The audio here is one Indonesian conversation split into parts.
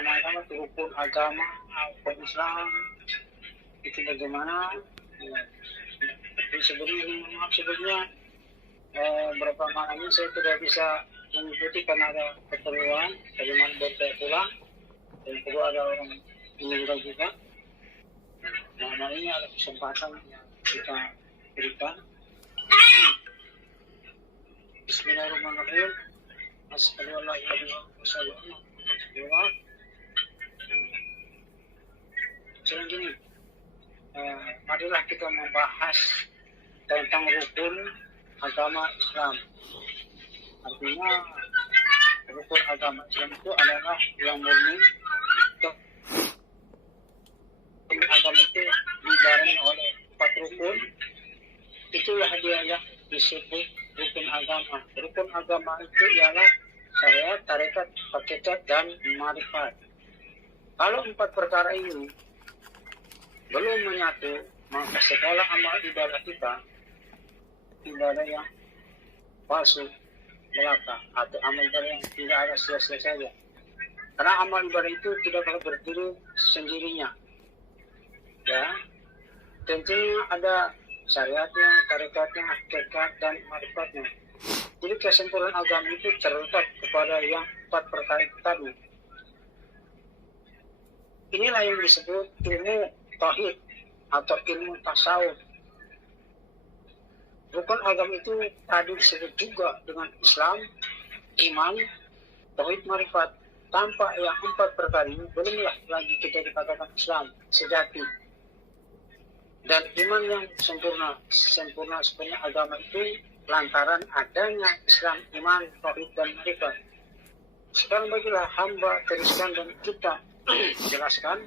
pertama-tama rukun agama Islam itu bagaimana? Sebelumnya berapa malam ini saya tidak bisa mengikuti karena ada keperluan dari mana baru pulang, dan kedua ada orang meninggal juga. Nah, malam ini ada kesempatan yang kita berikan. Bismillahirrahmanirrahim. Assalamualaikum. Jadi gini, marilah kita membahas tentang rukun agama Islam. Artinya rukun agama Islam itu adalah yang murni. Agama itu dibarengi oleh 4 rukun. Itulah dia yang disebut rukun agama. Rukun agama itu ialah syariat, tarekat, hakikat, dan marifat. Kalau 4 perkara ini belum menyatu, maka segala amal ibadah kita ibadah yang palsu belaka atau amal ibadah yang tidak ada sia-sia saja. Karena amal ibadah itu tidak akan berdiri sendirinya. Ya, tentunya ada syariatnya, tarikatnya, hakikat, dan marifatnya. Jadi kesempurnaan agama itu terletak kepada yang 4 perkara tadi. Inilah yang disebut ilmu tauhid atau ilmu tasawuf. Rukun agama itu tadi disebut juga dengan Islam, iman, tauhid, marifat. Tanpa yang 4 perkara ini belumlah lagi kita dikatakan Islam sejati. Dan iman yang sempurna agama itu lantaran adanya Islam, iman, tauhid, dan marifat. Sekarang bagilah hamba teruskan dan kita jelaskan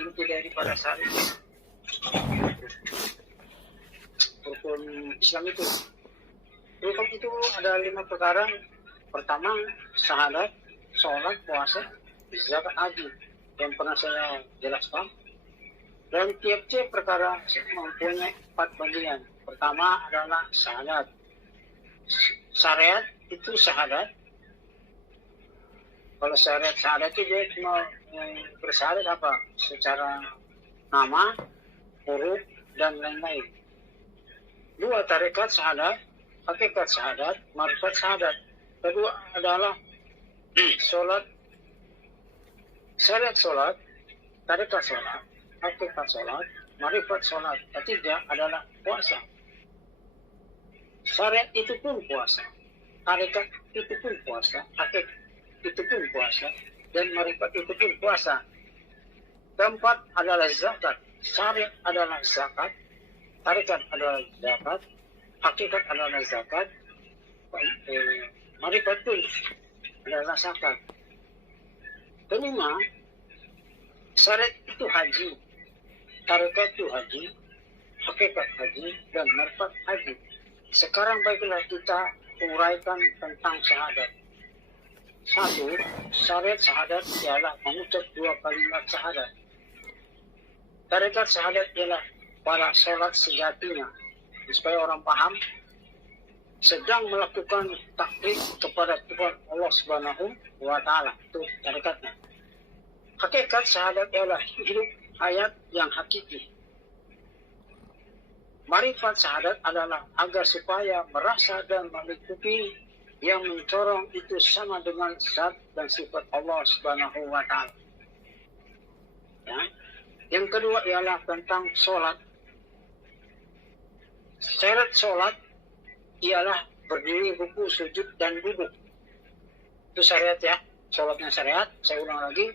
inti daripada syariat rukun Islam itu. Rukun itu ada 5 perkara. Pertama, syahadat, sholat, puasa, zakat, haji, yang pernah saya jelaskan. Dan tiap-tiap perkara mempunyai 4 bagian. Pertama adalah syahadat. Syariat itu syahadat. Kalau syahadat itu dia cuma bersyahadat apa? Secara nama, huruf, dan lain-lain. 2, tarekat syahadat, hakikat syahadat, marifat syahadat. Kedua adalah sholat, syariat sholat, tarekat sholat, hakikat sholat, marifat sholat. Ketiga adalah puasa. Syariat itu pun puasa, tarekat itu pun puasa, hakikat itu pun puasa, dan marifat itu pun puasa. Keempat adalah zakat. Syariat adalah zakat, tarekat adalah zakat, hakikat adalah zakat, marifat pun adalah zakat. Kelima, syariat itu haji, tarekat itu haji, hakikat haji, dan marifat haji. Sekarang baiklah kita uraikan tentang syahadat. 1. Syariat syahadat ialah mengucap 2 kalimat syahadat. Tarekat syahadat ialah pada sholat sejatinya, supaya orang paham, sedang melakukan taklid kepada Tuhan Allah Subhanahu wa Ta'ala. Itu tarekatnya. Hakikat syahadat ialah hidup hayat yang hakiki. Marifat syahadat adalah agar supaya merasa dan mengikuti yang mencorong itu sama dengan zat dan sifat Allah Subhanahu wa Ta'ala. Ya. Yang kedua ialah tentang sholat. Syarat sholat ialah berdiri, ruku, sujud, dan duduk. Itu syariat ya. Sholatnya syariat. Saya ulang lagi.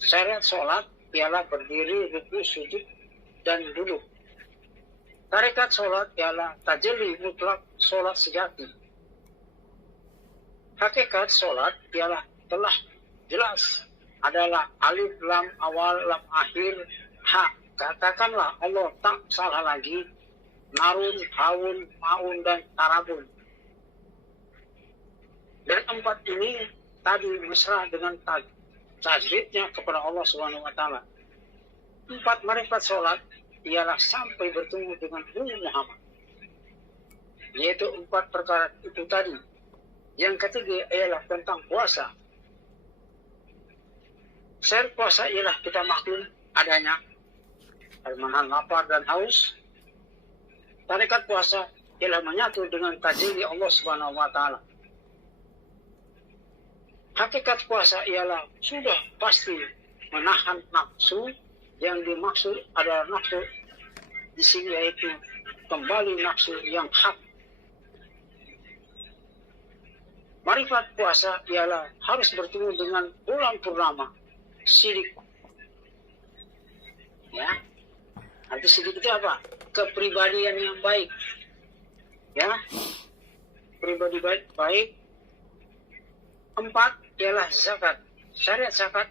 Syariat sholat ialah berdiri, ruku, sujud, dan duduk. Tarekat sholat ialah tajalli mutlak sholat sejati. Hakikat sholat ialah telah jelas adalah alif, lam, awal, lam, akhir, ha. Katakanlah Allah tak salah lagi. Narun, haun, maun, dan tarabun. Dan 4 ini tadi mesra dengan tajridnya kepada Allah Subhanahu wa Ta'ala. 4 marifat sholat ialah sampai bertemu dengan Nabi Muhammad. Yaitu 4 perkara itu tadi. Yang ketiga ialah tentang puasa. Syarat puasa ialah kita maklum adanya menahan lapar dan haus. Tarekat puasa ialah menyatu dengan tajalli Allah Subhanahu wa taala. Hakikat puasa ialah sudah pasti menahan nafsu. Yang dimaksud adalah nafsu di sini yaitu kembali nafsu yang hak. Marifat puasa ialah harus bertemu dengan bulan purnama, sidik. Ya, arti sidik itu apa? Kepribadian yang baik. Ya, pribadi baik. 4 ialah zakat. Syariat zakat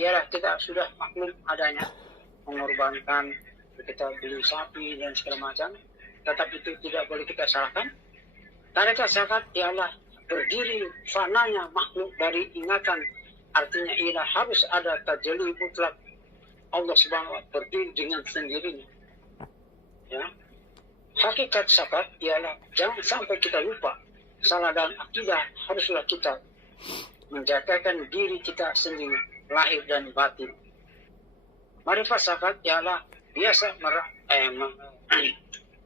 ialah kita sudah maklum adanya mengorbankan, kita beli sapi dan segala macam. Tetapi itu tidak boleh kita salahkan. Tarekat zakat ialah berdiri fananya makhluk dari ingatan. Artinya ialah harus ada tajalli mutlak Allah Subhanahu wa taala berdiri dengan sendirinya. Ya. Hakikat zakat ialah jangan sampai kita lupa salah dalam akidah, haruslah kita menjagakan diri kita sendiri, lahir dan batin. Marifat zakat ialah biasa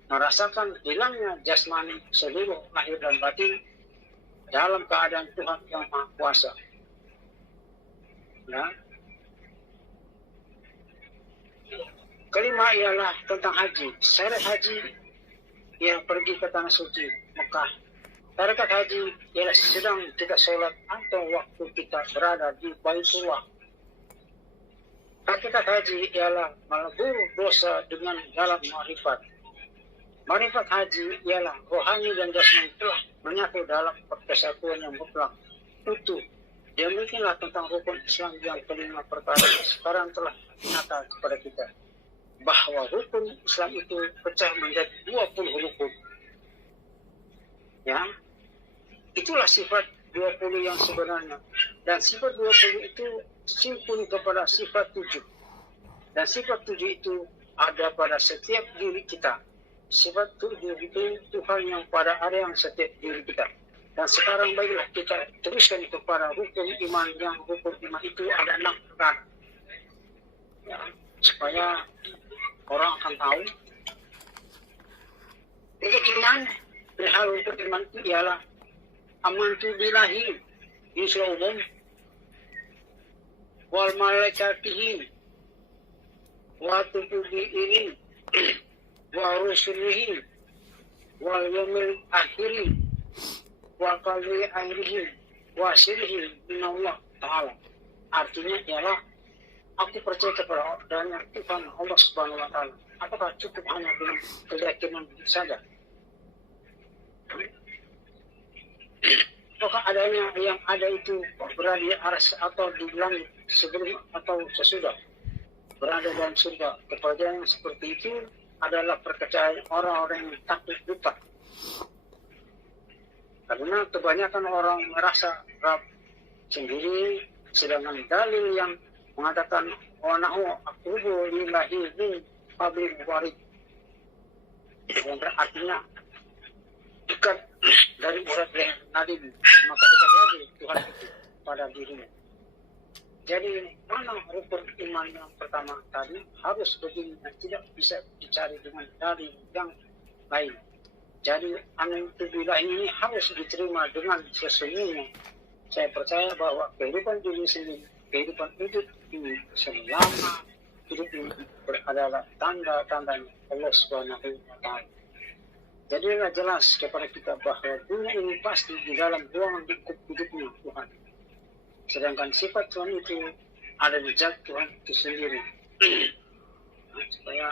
merasakan hilangnya jasmani seluruh lahir dan batin dalam keadaan Tuhan yang Maha Kuasa. Ya. Kelima ialah tentang haji. Syarat haji yang pergi ke tanah suci Mekah. Tarekat haji ialah sedang kita sholat atau waktu kita berada di Baitullah. Hakikat haji ialah melebur dosa dengan dalam marifat. Marifat haji ialah rohani dan jasmani telah menyatu dalam persatuan yang mutlak utuh. Demikianlah tentang rukun Islam yang kelima perkara sekarang telah nyata kepada kita. Bahwa rukun Islam itu pecah menjadi 20 rukun. Ya, itulah sifat 20 yang sebenarnya. Dan sifat 20 itu simpul kepada sifat 7. Dan sifat 7 itu ada pada setiap diri kita. Sifat 7 itu Tuhan yang pada ada yang setiap diri kita. Dan sekarang baiklah kita teruskan kepada rukun iman, yang rukun iman itu ada 6 perkara. Ya, supaya orang akan tahu. Rukun iman, perihal rukun iman itu ialah amantu billahi, ini sudah umum, wal malaikatihi, wa tubuhi wa rusulihi, wal yawmil akhiri, wa qadri akhirihi, wa sirhi minallah ta'ala. Artinya ialah aku percaya kepada adanya Tuhan Allah Subhanahu wa taala. Apakah cukup hanya dengan keyakinan saja? Apakah adanya yang ada itu berada di aras atau di langit sebelum atau sesudah berada dalam surga? Kepercayaan yang seperti itu adalah percayaan orang-orang yang takut buta. Karena kebanyakan orang merasa Rabb sendiri, sedangkan dalil yang mengatakan wanahu akubu lillahi min qabli warid, yang berartinya dekat dari urat leher Nabi, maka dekat lagi Tuhan itu pada dirinya. Jadi mana rukun iman yang pertama tadi harus begini dan tidak bisa dicari dengan dalil yang lain. Jadi amantubillah ini harus diterima dengan sesungguhnya. Saya percaya bahwa kehidupan diri sendiri, kehidupan hidup ini selama hidup ini adalah tanda-tandanya Allah Subhanahu wa taala. Jadi jelas kepada kita bahwa dunia ini pasti di dalam ruangan lingkup hidupnya Tuhan. Sedangkan sifat Tuhan itu ada di zat Tuhan itu sendiri. Nah, supaya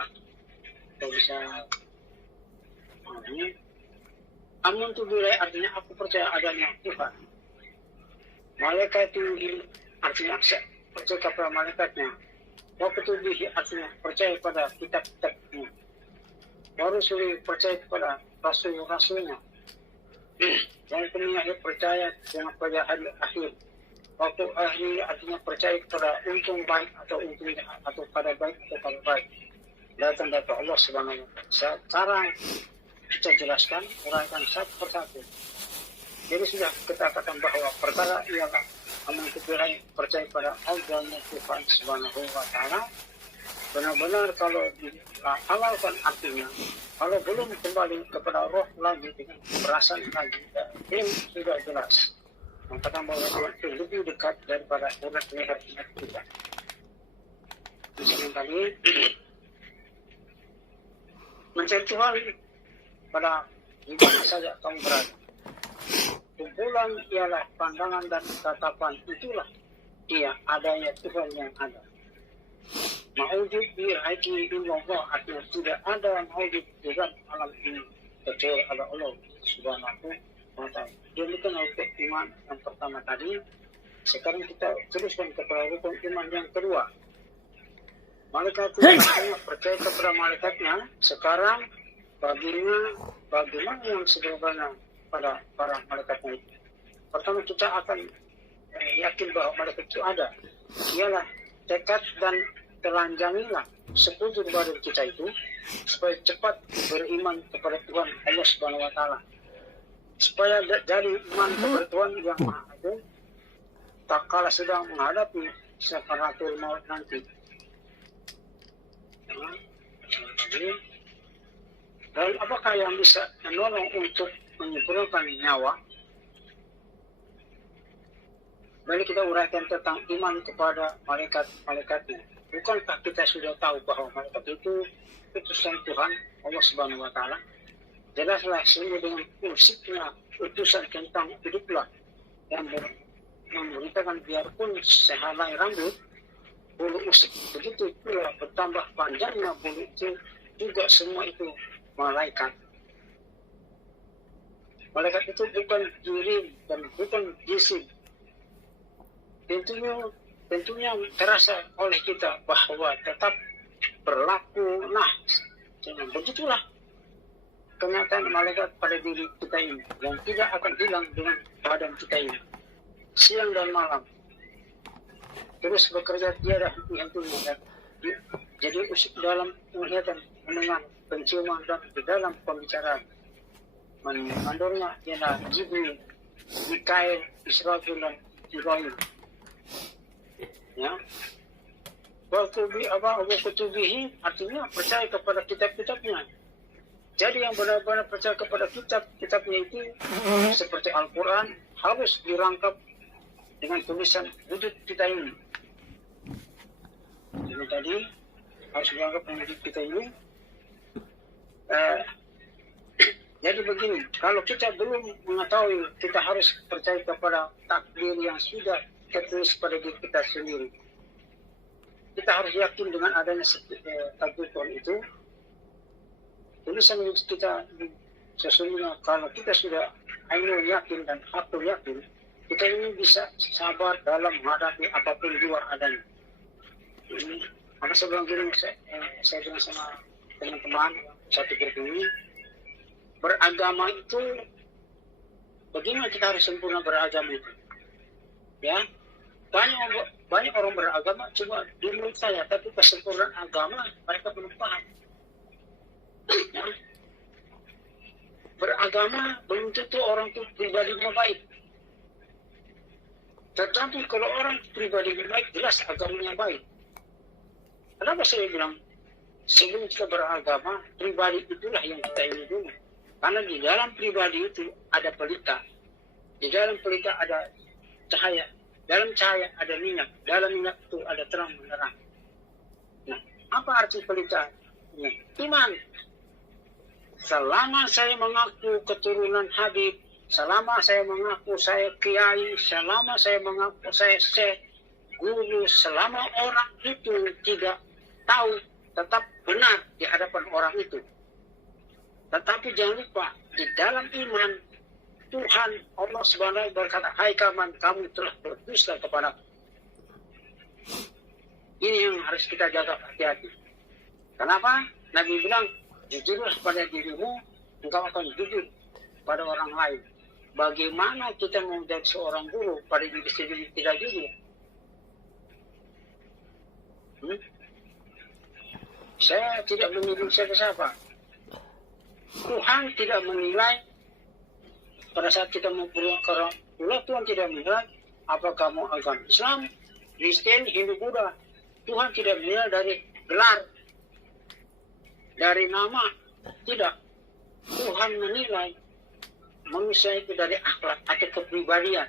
kita bisa amantu billahi artinya aku percaya adanya Tuhan. Malaikat itu artinya percaya kepada malaikatnya. Waktu itu artinya percaya pada kitab-kitabnya. Baru suruh percaya kepada rasul-rasulnya. Yang kemudian percaya dengan pada hari akhir. Waktu akhir artinya percaya kepada untung baik atau untung jahat, atau pada baik atau pada baik. Datang dari Allah Subhanahu wa taala. Sekarang kita jelaskan, uraikan satu persatu. Jadi sudah kita katakan bahwa perkara ialah amal kita percaya pada Allah Tuhan Subhanahu wa Ta'ala, benar-benar kalau dihalalkan artinya, kalau belum kembali kepada roh lagi dengan perasaan lagi, ini sudah jelas. Mengatakan bahwa Tuhan itu lebih dekat daripada urat leher kita. Misalnya tadi mencari Tuhan pada di mana saja kamu berada. Kumpulan ialah pandangan dan tatapan, itulah dia adanya Tuhan yang ada. Ma'udud bi haiti illallah, artinya tidak ada ma'udud di dalam alam ini kecuali ada Allah Subhanahu wa Ta'ala. Demikian rukun iman yang pertama tadi. Sekarang kita teruskan kepada rukun iman yang kedua. Malaikat itu percaya kepada malaikatnya. Sekarang bagaimana yang sebenarnya pada para malaikatnya itu? Pertama kita akan yakin bahwa malaikat itu ada. Ialah tekad dan telanjangilah sekujur badan kita itu supaya cepat beriman kepada Tuhan Allah Subhanahu wa Ta'ala. Supaya dari iman kepada Tuhan yang Maha Agung, tak kala sedang menghadapi sakaratul maut nanti. Dan apakah yang bisa menolong untuk menyempurnakan nyawa? Mari kita uraikan tentang iman kepada malaikat-malaikatnya. Bukankah kita sudah tahu bahwa malaikat itu utusan Tuhan Allah Subhanahu wa Ta'ala? Jelaslah semua dengan prinsipnya utusan tentang hiduplah yang memberitakan biarpun sehelai rambut bulu usik begitu pula bertambah panjangnya bulu itu juga semua itu malaikat. Malaikat itu bukan jirim dan bukan jisim. Tentunya terasa oleh kita bahwa tetap berlaku. Nah, begitulah kenyataan malaikat pada diri kita ini yang tidak akan hilang dengan badan kita ini. Siang dan malam terus bekerja tiada henti-hentinya. Jadi usik dalam penglihatan, mendengar, penciuman dan di dalam pembicaraan. Mandornya ialah Jibril, Mikail, Israfil dan Jibril. Ya. Kutubihi artinya percaya kepada kitab-kitabnya. Jadi yang benar-benar percaya kepada kitab-kitabnya itu seperti Al-Quran harus dirangkap dengan tulisan wujud kita ini. Jadi tadi harus dirangkap dengan wujud kita ini. Jadi begini, kalau kita belum mengetahui, kita harus percaya kepada takdir yang sudah tertulis pada diri kita sendiri. Kita harus yakin dengan adanya takdir Tuhan itu. Tulisan wujud kita sesungguhnya, kalau kita sudah ainul yakin dan hakul yakin, kita ini bisa sabar dalam menghadapi apapun jua adanya. Maka sebelum ini saya bilang sama teman-teman satu grup ini, beragama itu bagaimana kita harus sempurna beragama itu? Ya, banyak orang beragama cuma di mulut saya, tapi kesempurnaan agama mereka belum paham. Ya. Beragama belum tentu orang itu pribadinya baik. Tetapi kalau orang pribadinya baik, jelas agamanya baik. Kenapa saya bilang sebelum kita beragama, pribadi itulah yang kita ini dulu. Karena di dalam pribadi itu ada pelita. Di dalam pelita ada cahaya. Dalam cahaya ada minyak. Dalam minyak itu ada terang menerang. Nah, apa arti pelita? Iman. Selama saya mengaku keturunan Habib, selama saya mengaku saya kiai, selama saya mengaku saya syekh, guru, selama orang itu tidak tahu, tetap benar di hadapan orang itu. Tetapi jangan lupa, di dalam iman, Tuhan Allah Subhanahu berkata, hai kamu telah berdusta kepadaku. Ini yang harus kita jaga hati-hati. Kenapa? Nabi bilang, jujurlah pada dirimu, engkau akan jujur pada orang lain. Bagaimana kita mau menjadi seorang guru pada diri sendiri tidak jujur? Saya tidak menyinggung siapa-siapa. Tuhan tidak menilai pada saat kita mau pulang ke Allah, Tuhan tidak menilai Apa kamu agama Islam, Kristen, Hindu, Buddha? Tuhan tidak menilai dari gelar, dari nama, tidak. Tuhan menilai manusia itu dari akhlak atau kepribadian.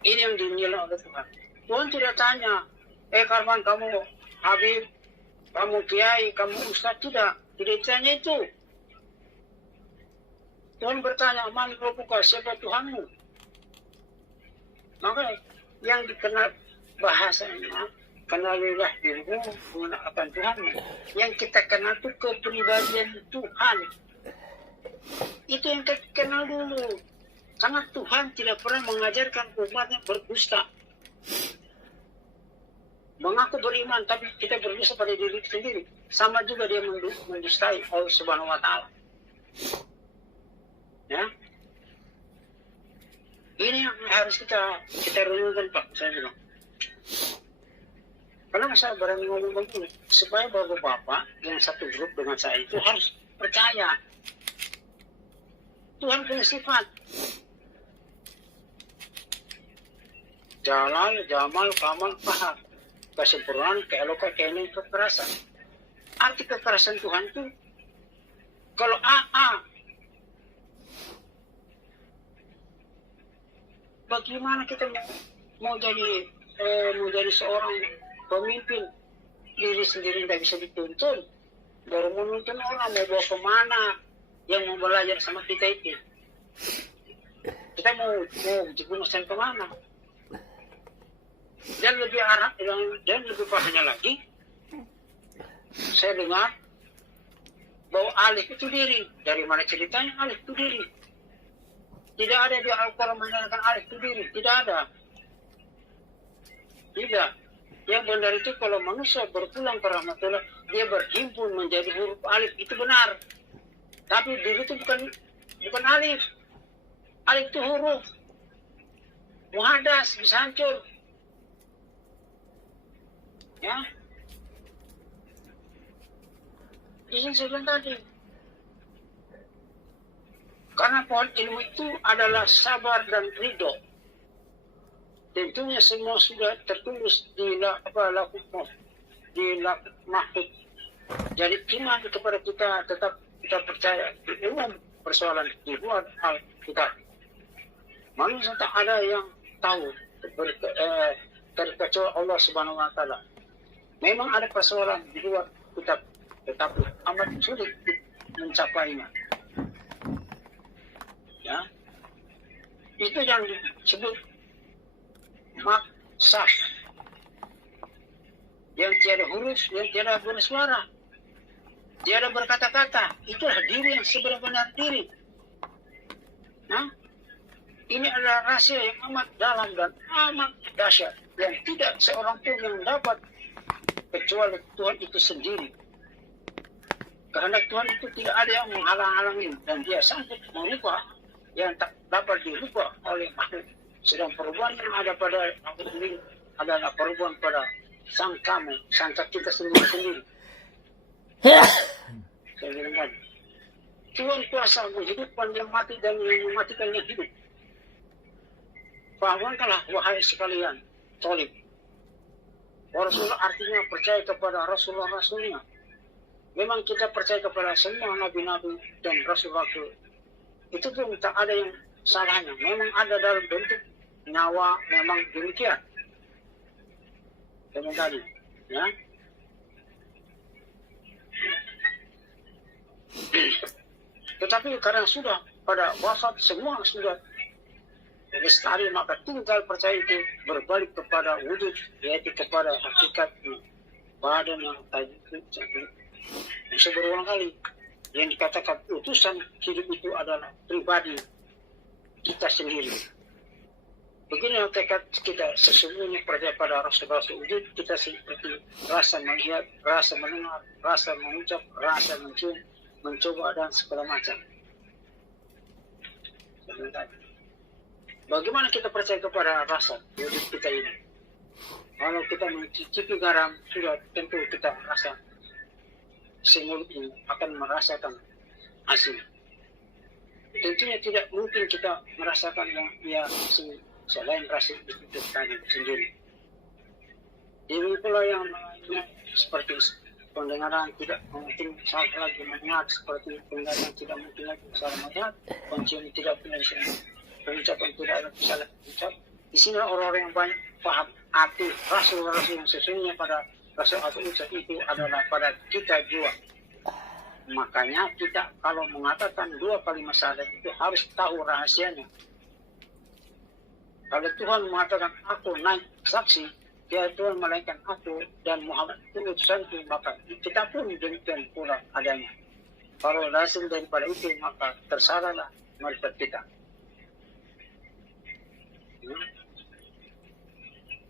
Ini yang dinilai oleh Tuhan. Tuhan tidak tanya, Karman kamu Habib, kamu Kiai, kamu Ustaz, tidak. Tidak ditanya itu. Tuhan bertanya, Man Rabbuka, siapa Tuhanmu? Maka yang dikenal bahasanya, kenalilah dirimu menggunakan Tuhanmu. Yang kita kenal itu kepribadian Tuhan. Itu yang kita kenal dulu. Karena Tuhan tidak pernah mengajarkan umatnya berdusta. Mengaku beriman, tapi kita berdusta pada diri sendiri. Sama juga dia mendustai Allah Subhanahu wa Ta'ala. Ya, ini yang harus kita renungkan, Pak. Saya bilang. Kenapa saya berani ngomong begini? Supaya bapak-bapak yang satu grup dengan saya itu harus percaya. Tuhan punya sifat. Jalal, Jamal, Kamal, Faham. Kesempurnaan, keelokan, keinginan, kekerasan. Arti kekerasan Tuhan itu, kalau bagaimana kita mau jadi seorang pemimpin, diri sendiri tidak bisa dituntun, baru menuntun orang mau bawa kemana yang mau belajar sama kita itu. Kita mau dijerumuskan kemana? Dan lebih parahnya lagi, saya dengar bahwa alif itu diri. Dari mana ceritanya alif itu diri? Tidak ada di Al-Quran menyatakan alif itu diri. Tidak ada. Tidak. Yang benar itu kalau manusia berpulang ke rahmatullah, dia berhimpun menjadi huruf alif. Itu benar. Tapi diri itu bukan alif. Alif itu huruf. Muhadas, bisa hancur. Ya. Ini saya bilang tadi. Karena pohon ilmu itu adalah sabar dan ridho. Tentunya semua sudah tertulis di mahfud. Jadi iman kepada kita tetap kita percaya di umum persoalan di luar hal kita. Manusia tak ada yang tahu kecuali Allah Subhanahu wa Ta'ala. Memang ada persoalan di luar kita, tetapi amat sulit mencapainya. Ya, itu yang disebut maksah, yang tiada huruf, yang tiada bersuara, tiada berkata-kata. Itulah diri yang sebenar-benar diri. Nah, ini adalah rahasia yang amat dalam dan amat dahsyat, yang tidak seorang pun yang dapat kecuali Tuhan itu sendiri. Kehendak Tuhan itu tidak ada yang menghalang-halangi, dan dia sanggup merubah yang tak dapat dirubah oleh makhluk. Sedang perubahan yang ada pada makhluk ini adalah perubahan pada sang kami, sang kita sendiri-sendiri. Saya bilang tadi, Tuhan kuasa menghidupkan yang mati dan yang mematikan yang hidup. Pahamkanlah wahai sekalian, tolib. Rasulullah artinya percaya kepada Rasulullah-Rasulnya. Memang kita percaya kepada semua nabi-nabi dan rasul-rasul. Itu pun tak ada yang salahnya. Memang ada dalam bentuk nyawa, memang demikian. Memang tadi, ya. Tetapi karena sudah pada wafat semua sudah lestari, maka tinggal percaya itu berbalik kepada wujud, yaitu kepada hakikat badan yang tadi itu berulang kali yang dikatakan utusan hidup itu adalah pribadi kita sendiri. Begini yang tekad kita sesungguhnya percaya pada rasul-rasul wujud kita seperti rasa melihat, rasa mendengar, rasa mengucap, rasa mencium, mencoba dan segala macam. Bagaimana kita percaya kepada rasa wujud kita ini? Kalau kita mencicipi garam, sudah tentu kita merasa semulut ini akan merasakan asin. Tentunya tidak mungkin kita merasakan yang selain rasa itu tadi sendiri. Ini pula yang seperti pendengaran tidak mungkin salah lagi mendengar, seperti pendengaran tidak mungkin lagi salah melihat, pencium tidak bisa pengucapan tidak ada salah ucap. Di sini orang-orang yang banyak paham arti rasul-rasul yang sesungguhnya pada rasul atau ucap itu adalah pada kita jua. Makanya kita kalau mengatakan 2 kalimat syahadat itu harus tahu rahasianya. Kalau Tuhan mengatakan aku naik saksi, ya Tuhan melainkan aku dan Muhammad itu utusanku, maka kita pun demikian pula adanya. Kalau hasil daripada itu, maka tersalahlah marifat kita.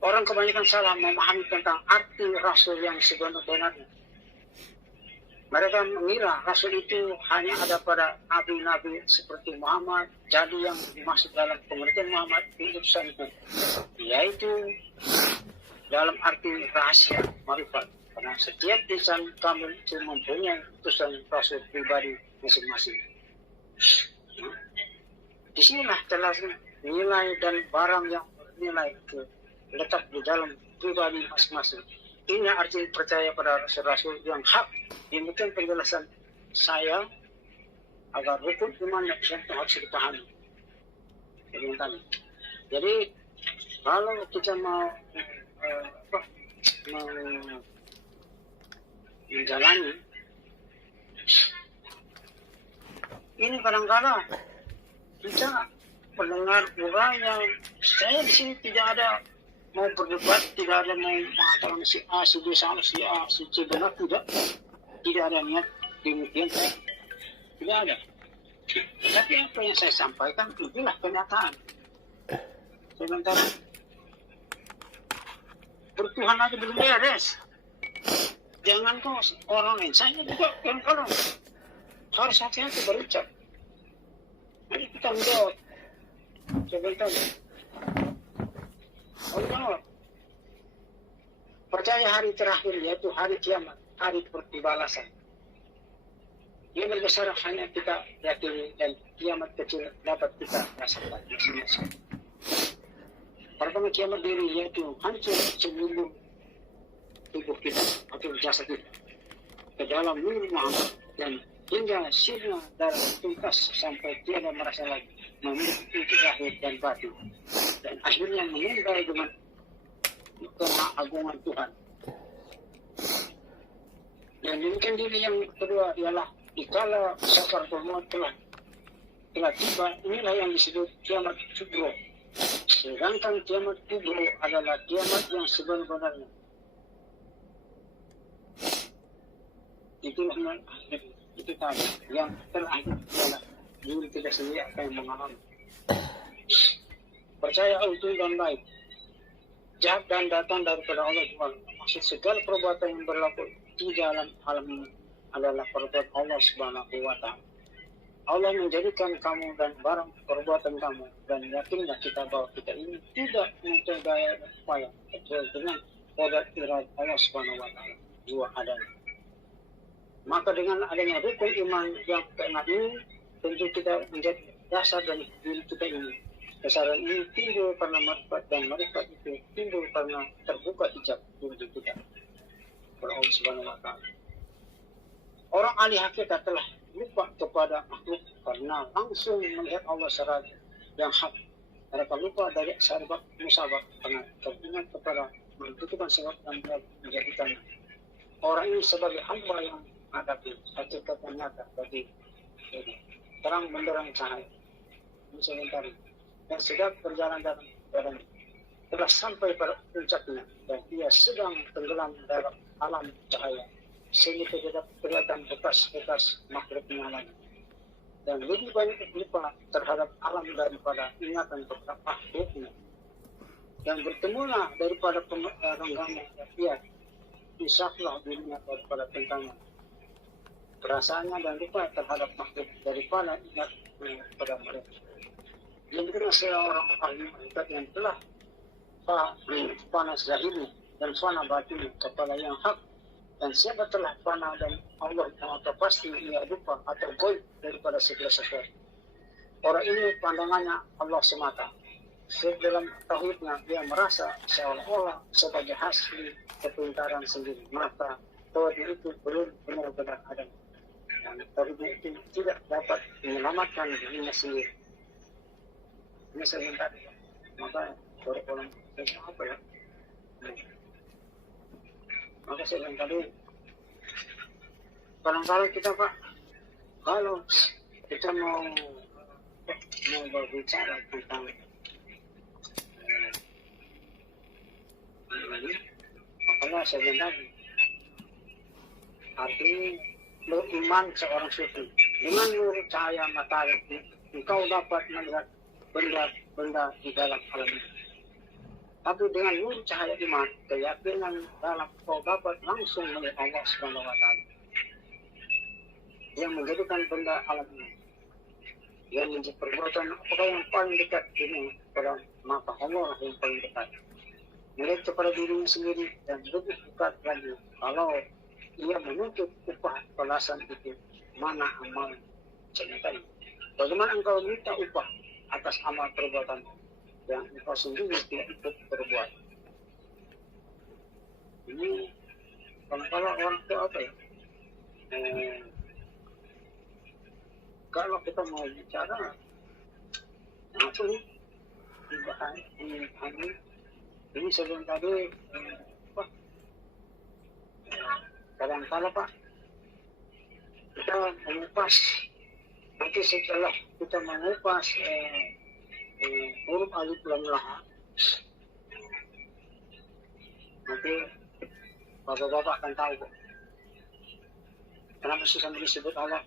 Orang kebanyakan salah memahami tentang arti Rasul yang sebenar-benarnya. Mereka mengira Rasul itu hanya ada pada nabi-nabi seperti Muhammad, jadi yang dimaksud dalam pengertian Muhammad itu utusanku, yaitu dalam arti rahasia marifat. Karena setiap insan kami itu mempunyai utusan Rasul pribadi masing-masing. Di sinilah telah nilai dan barang yang bernilai itu letak di dalam pribadi masing-masing. Ini arti percaya pada Rasul yang hak. Demikian penjelasan saya agar rukun iman yang harus dipahami. Jadi kalau kita mau menjalani ini kadang-kadang kita mendengar orang yang saya di sini tidak ada mau berdebat, tidak ada mau mengatakan si A, si B salah, si A, si C benar, tidak ada niat demikian, tidak ada. Tapi apa yang saya sampaikan itulah kenyataan. Sementara bertuhan aja belum beres. Jangan kau orang lain, saya juga kan kalau harus hati-hati berucap. Mari kita menjawab. Sebentar. Allah percaya hari terakhir yaitu hari kiamat, hari pembalasan. Yang besar hanya kita yakini dan kiamat kecil dapat kita rasakan masing-masing. Pertama kiamat diri yaitu hancur seluruh tubuh kita atau jasad kita ke dalam nur Muhammad dan hingga sirna darah tuntas sampai tiada merasa lagi memiliki lahir dan batin dan akhirnya meninggal dengan keagungan Tuhan. Dan demikian diri yang kedua ialah dikala sakaratul maut telah tiba, inilah yang disebut kiamat kubro. Sedangkan kiamat kubro adalah kiamat yang sebenarnya. Itulah itu tadi yang terakhir adalah diri kita sendiri akan mengalami. Percaya utuh dan baik, jahat dan datang daripada Allah Tuhan. Maksud segala perbuatan yang berlaku di dalam alam ini adalah perbuatan Allah Subhanahu wa Ta'ala. Allah menjadikan kamu dan barang perbuatan kamu, dan yakinlah kita bahwa kita ini tidak mempunyai daya dan upaya kecuali dengan kodrat iradat Allah Subhanahu wa Ta'ala jua adanya. Maka dengan adanya rukun iman yang keenam ini tentu kita menjadi dasar dari diri kita ini. Kesadaran ini timbul karena marifat, dan marifat itu timbul karena terbuka hijab diri kita kepada Allah Subhanahu wa Ta'ala. Orang ahli hakikat telah lupa kepada makhluk karena langsung melihat Allah secara yang hak. Mereka lupa dari sahabat musabak karena teringat kepada menentukan sebab yang menjadikan orang ini sebagai hamba yang menghadapi hakikat yang nyata bagi terang benderang cahaya. Ini sebentar. Dan sedang berjalan dalam badan telah sampai pada puncaknya dan ia sedang tenggelam dalam alam cahaya sehingga tidak kelihatan bekas-bekas makhluknya lagi dan lebih banyak lupa terhadap alam daripada ingatan kepada makhluknya dan bertemulah daripada pengganggu ia insaflah dirinya daripada tentangnya perasaannya dan lupa terhadap makhluk daripada ingat kepada mereka. Yang kedua seorang ahli hakikat yang telah fana zahirnya dan fana batinnya kepada yang hak, dan siapa telah fana dan Allah yang pasti ia lupa atau goib daripada segala sesuatu. Orang ini pandangannya Allah semata, dalam tauhidnya dia merasa seolah-olah sebagai hasil kepintaran sendiri, maka tauhid itu belum benar-benar ada. Dan tauhidnya itu tidak dapat menyelamatkan dirinya sendiri. Ini sebentar, maka orang apa ya? Maka saya bilang tadi, kadang-kadang kita Pak, kalau kita mau berbicara tentang ini, makanya saya bilang tadi, artinya beriman seorang sufi dengan nur cahaya matahari, engkau dapat melihat benda-benda di dalam alam ini. Tapi dengan nur cahaya iman, keyakinan dalam kau dapat langsung melihat Allah Subhanahu wa Ta'ala yang menjadikan benda alam ini, yang menjadi perbuatan apakah yang paling dekat ini pada mata Allah yang paling dekat, melihat kepada dirinya sendiri dan lebih dekat lagi kalau ia menuntut upah balasan itu mana amal ceritanya. Bagaimana engkau minta upah atas amal perbuatan yang engkau sendiri tidak ikut berbuat? Ini kalau orang itu apa ya? Kalau kita mau bicara, itu ini sebelum tadi kadang-kadang Pak, kita mengupas, nanti setelah kita mengupas huruf alif lam lam, nanti bapak-bapak akan tahu kenapa susah disebut Allah.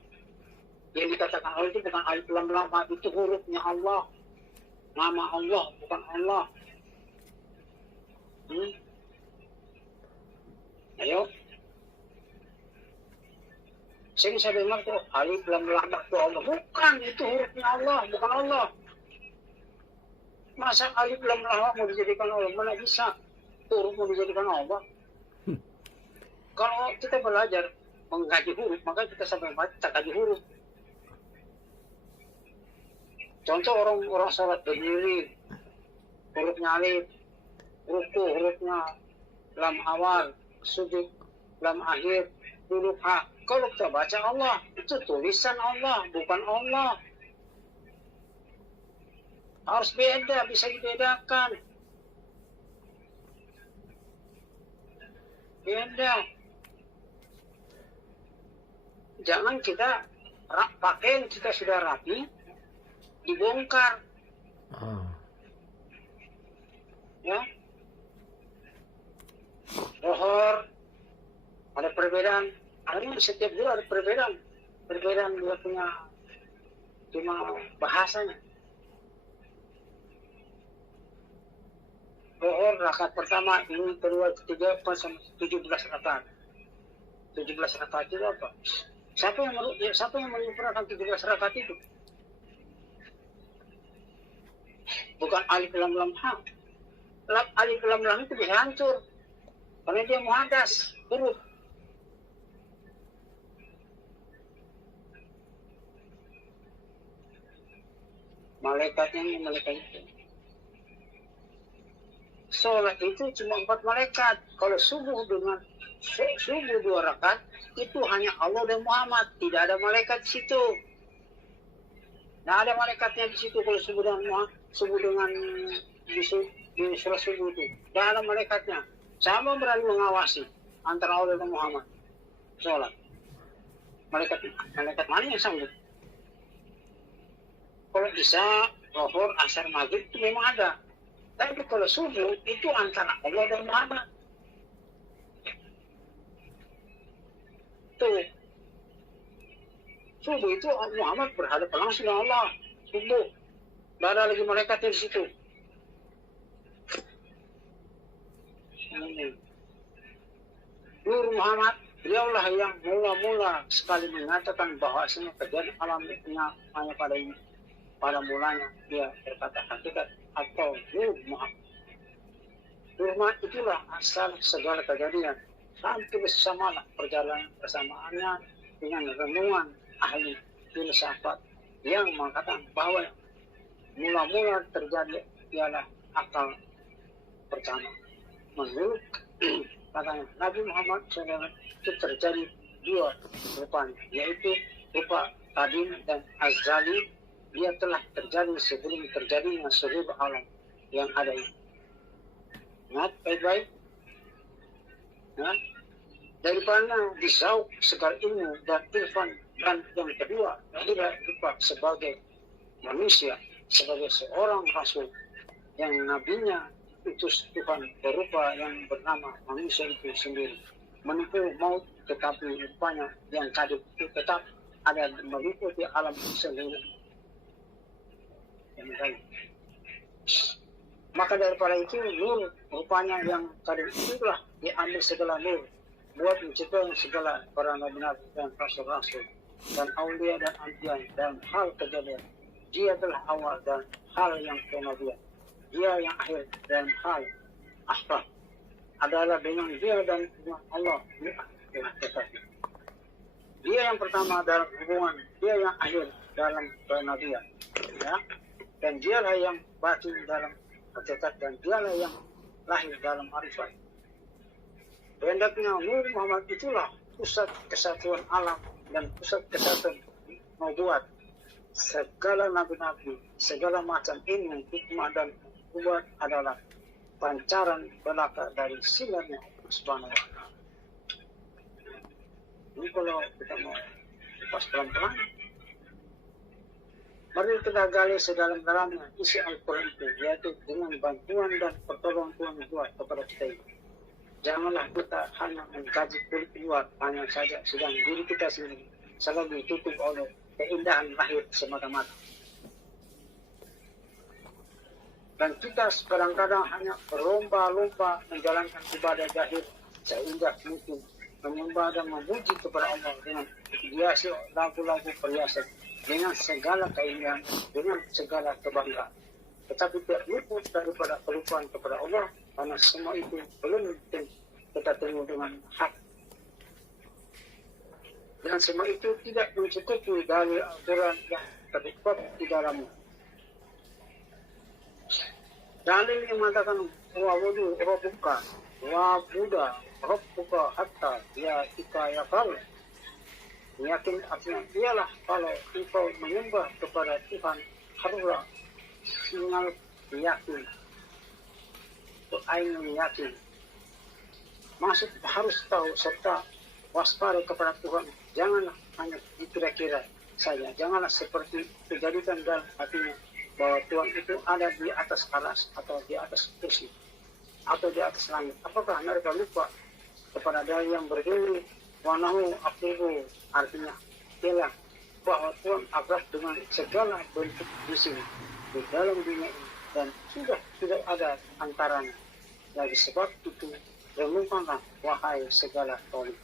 Yang dikatakan Allah itu bukan alif lam lam, itu hurufnya Allah, nama Allah, bukan Allah. Ayo, saya dengar tuh alif lam lam itu Allah, bukan, itu hurufnya Allah, bukan Allah. Masa alif lam lam mau dijadikan Allah? Mana bisa huruf mau dijadikan Allah? Kalau kita belajar mengkaji huruf, maka kita sampai baca kaji huruf. Contoh orang sholat berdiri, hurufnya alif, ruku hurufnya lam awal, sujud lam akhir, huruf ha. Kalau kita baca Allah, itu tulisan Allah, bukan Allah. Harus beda, bisa dibedakan. Beda. Jangan kita pakaian kita sudah rapi, dibongkar. Ya. Rohor, ada perbedaan. Artinya setiap dulu ada perbedaan. Perbedaan dia punya cuma bahasanya. Rohor rakaat pertama, ini kedua, ketiga, 17 rakaat. 17 rakaat itu apa? Siapa yang menyempurnakan 17 rakaat itu? Bukan alif lam lam ha. Alif lam lam itu bisa hancur karena dia muhadas huruf. Malaikatnya malaikat itu. Sholat itu cuma 4 malaikat. Kalau subuh 2 rakaat itu hanya Allah dan Muhammad, tidak ada malaikat di situ. Nah, ada malaikatnya di situ kalau subuh dengan di sholat subuh itu. Tidak ada malaikatnya. Sama berani mengawasi antara Allah dan Muhammad sholat. Malaikat mana yang sanggup? Kalau Isya, Zuhur, Asar, Maghrib itu memang ada. Tapi kalau subuh itu antara Allah dan Muhammad. Tuh. Subuh itu Muhammad berhadapan langsung dengan Allah. Subuh. Tidak ada lagi malaikat di situ. Nur Muhammad, beliaulah yang mula-mula sekali mengatakan bahwasanya kejadian alam dunia hanya pada mulanya dia berkata hakikat atau Nur Muhammad. Nur Muhammad itulah asal segala kejadian. Sampai bersamalah perjalanan persamaannya dengan renungan ahli filsafat yang mengatakan bahwa mula-mula terjadi ialah akal pertama. Menurut katanya Nabi Muhammad SAW itu terjadi dua rupanya, yaitu rupa qadim dan azali. Dia telah terjadi sebelum terjadinya seluruh alam yang ada ini. Ingat baik-baik. Ya. Daripada disauk segala ilmu dan irfan, dan yang kedua adalah rupa sebagai manusia, sebagai seorang rasul yang nabinya utus Tuhan berupa yang bernama manusia itu sendiri, menempuh maut, tetapi rupanya yang tadi itu tetap ada meliputi alam sendiri. Maka daripada itu nur rupanya yang tadi itulah diambil segala nur buat menciptakan segala para nabi-nabi dan rasul-rasul dan aulia dan anbiya dan hal kejadian. Dia telah awal dan hal yang kenabian. Dia yang akhir dan hal akhir adalah dengan dia dan dengan Allah. Dia yang pertama dalam hubungan, dia yang akhir dalam kenabian, ya. Dan dialah yang batin dalam hakikat, dan dialah yang lahir dalam arifat. Hendaknya Nur Muhammad itulah pusat kesatuan alam dan pusat kesatuan nubuat. Segala nabi-nabi, segala macam ilmu, hikmah dan nubuat adalah pancaran belaka dari sinarnya Subhanahu wa Ta'ala. Ini kalau kita mau lepas pelan-pelan, mari kita gali sedalam-dalamnya isi Al-Quran itu, yaitu dengan bantuan dan pertolongan Tuhan kepada kita ini. Janganlah kita hanya mengkaji kulit luar, hanya saja sedang diri kita sendiri selalu ditutup oleh keindahan lahir semata-mata. Dan kita kadang-kadang hanya berlomba-lomba menjalankan ibadah zahir sehingga mungkin menyembah dan memuji kepada Allah dengan hiasi lagu-lagu perhiasan, dengan segala keindahan, dengan segala kebanggaan. Tetapi tidak luput daripada kelupaan kepada Allah, karena semua itu belum kita temu dengan hak. Dan semua itu tidak mencukupi dari aturan yang terdapat di dalamnya. Dalil yang mengatakan wa'budu rabbuka wa'budu rabbuka hatta ya'tika yaqal. Yakin artinya ialah kalau engkau menyembah kepada Tuhan haruslah sinyal yakin, ainun yakin. Maksud harus tahu serta waspada kepada Tuhan. Janganlah hanya dikira-kira saja. Janganlah seperti dijadikan dalam hatinya bahwa Tuhan itu ada di atas alas atau di atas kursi atau di atas langit. Apakah mereka lupa kepada Dia yang berdiri? Wanahu aqibu, artinya ialah bahwa Tuhan akrab dengan segala bentuk di sini, di dalam dunia ini, dan sudah tidak ada antaranya. Lagi sebab itu renungkanlah wahai segala tolik.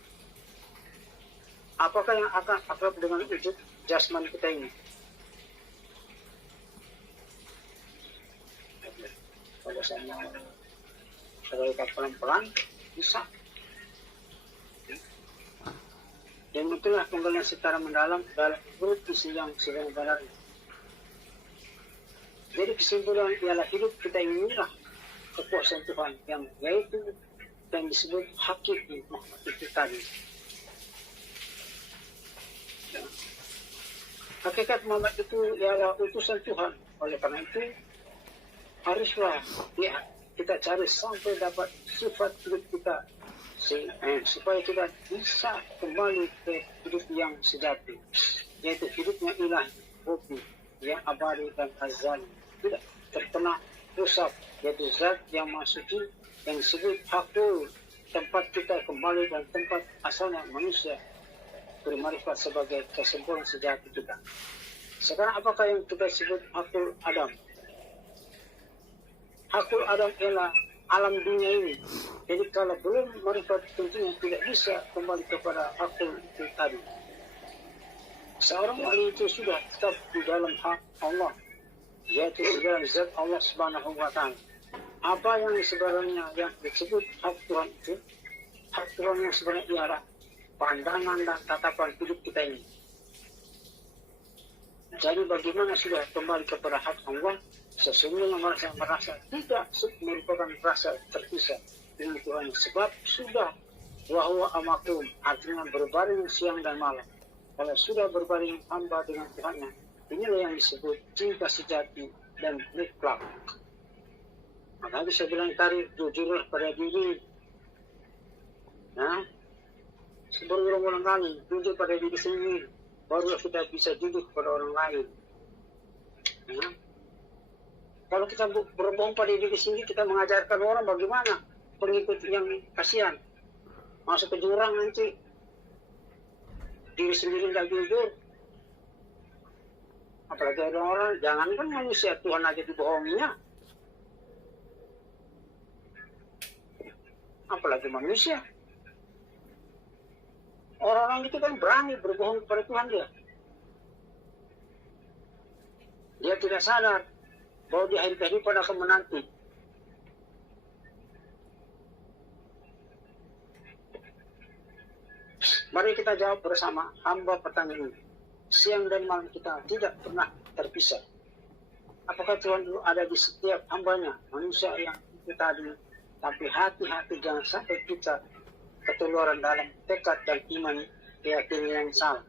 Apakah yang akan akrab dengan wujud jasmani kita ini? Kalau saya mau terlibat pelan-pelan, bisa. Dan itulah penggalian secara mendalam dalam urut isi yang sebenarnya. Jadi kesimpulan ialah hidup kita inilah kekuasaan Tuhan yang yaitu yang disebut hakiki Muhammad itu tadi. Ya. Hakikat Muhammad itu ialah utusan Tuhan. Oleh karena itu haruslah ya, kita cari sampai dapat sifat hidup kita supaya kita bisa kembali ke hidup yang sejati, yaitu hidupnya ilahi, hobi yang abadi dan azali, tidak terkena rusak, yaitu zat yang masuki yang disebut hakul, tempat kita kembali dan tempat asalnya manusia bermarifat sebagai kesempurnaan sejati kita. Sekarang apakah yang kita sebut hakul Adam? Hakul Adam ialah alam dunia ini. Jadi kalau belum marifat tentunya tidak bisa kembali kepada hakul itu tadi. Seorang wali itu sudah tetap di dalam hak Allah, yaitu di dalam zat Allah Subhanahu wa Ta'ala. Apa yang sebenarnya yang disebut hak Tuhan itu? Hak Tuhan yang sebenarnya ialah pandangan dan tatapan hidup kita ini. Jadi bagaimana sudah kembali kepada hak Allah, sesungguhnya merasa tidak merupakan rasa terpisah dengan Tuhan, sebab sudah wahwa amakum, artinya berbaring siang dan malam. Kalau sudah berbaring hamba dengan Tuhannya, inilah yang disebut cinta sejati dan nikmat. Makanya saya bilang tadi, jujurlah pada diri. Nah, berulang-ulang kali, jujur pada diri sendiri, baru kita bisa jujur kepada orang lain. Nah, kalau kita berbohong pada diri sendiri, kita mengajarkan orang bagaimana pengikut yang kasihan masuk ke jurang nanti, diri sendiri tidak jujur. Apalagi ada orang, jangankan manusia, Tuhan aja dibohonginya. Apalagi manusia. Orang-orang itu kan berani berbohong kepada Tuhan dia. Dia tidak sadar bahwa di akhir kehidupan akan menanti. Mari kita jawab bersama hamba pertanyaan ini. Siang dan malam kita tidak pernah terpisah. Apakah Tuhan dulu ada di setiap hambanya, manusia yang itu tadi? Tapi hati-hati jangan sampai kita ketuluran dalam tekad dan iman keyakinan yang salah.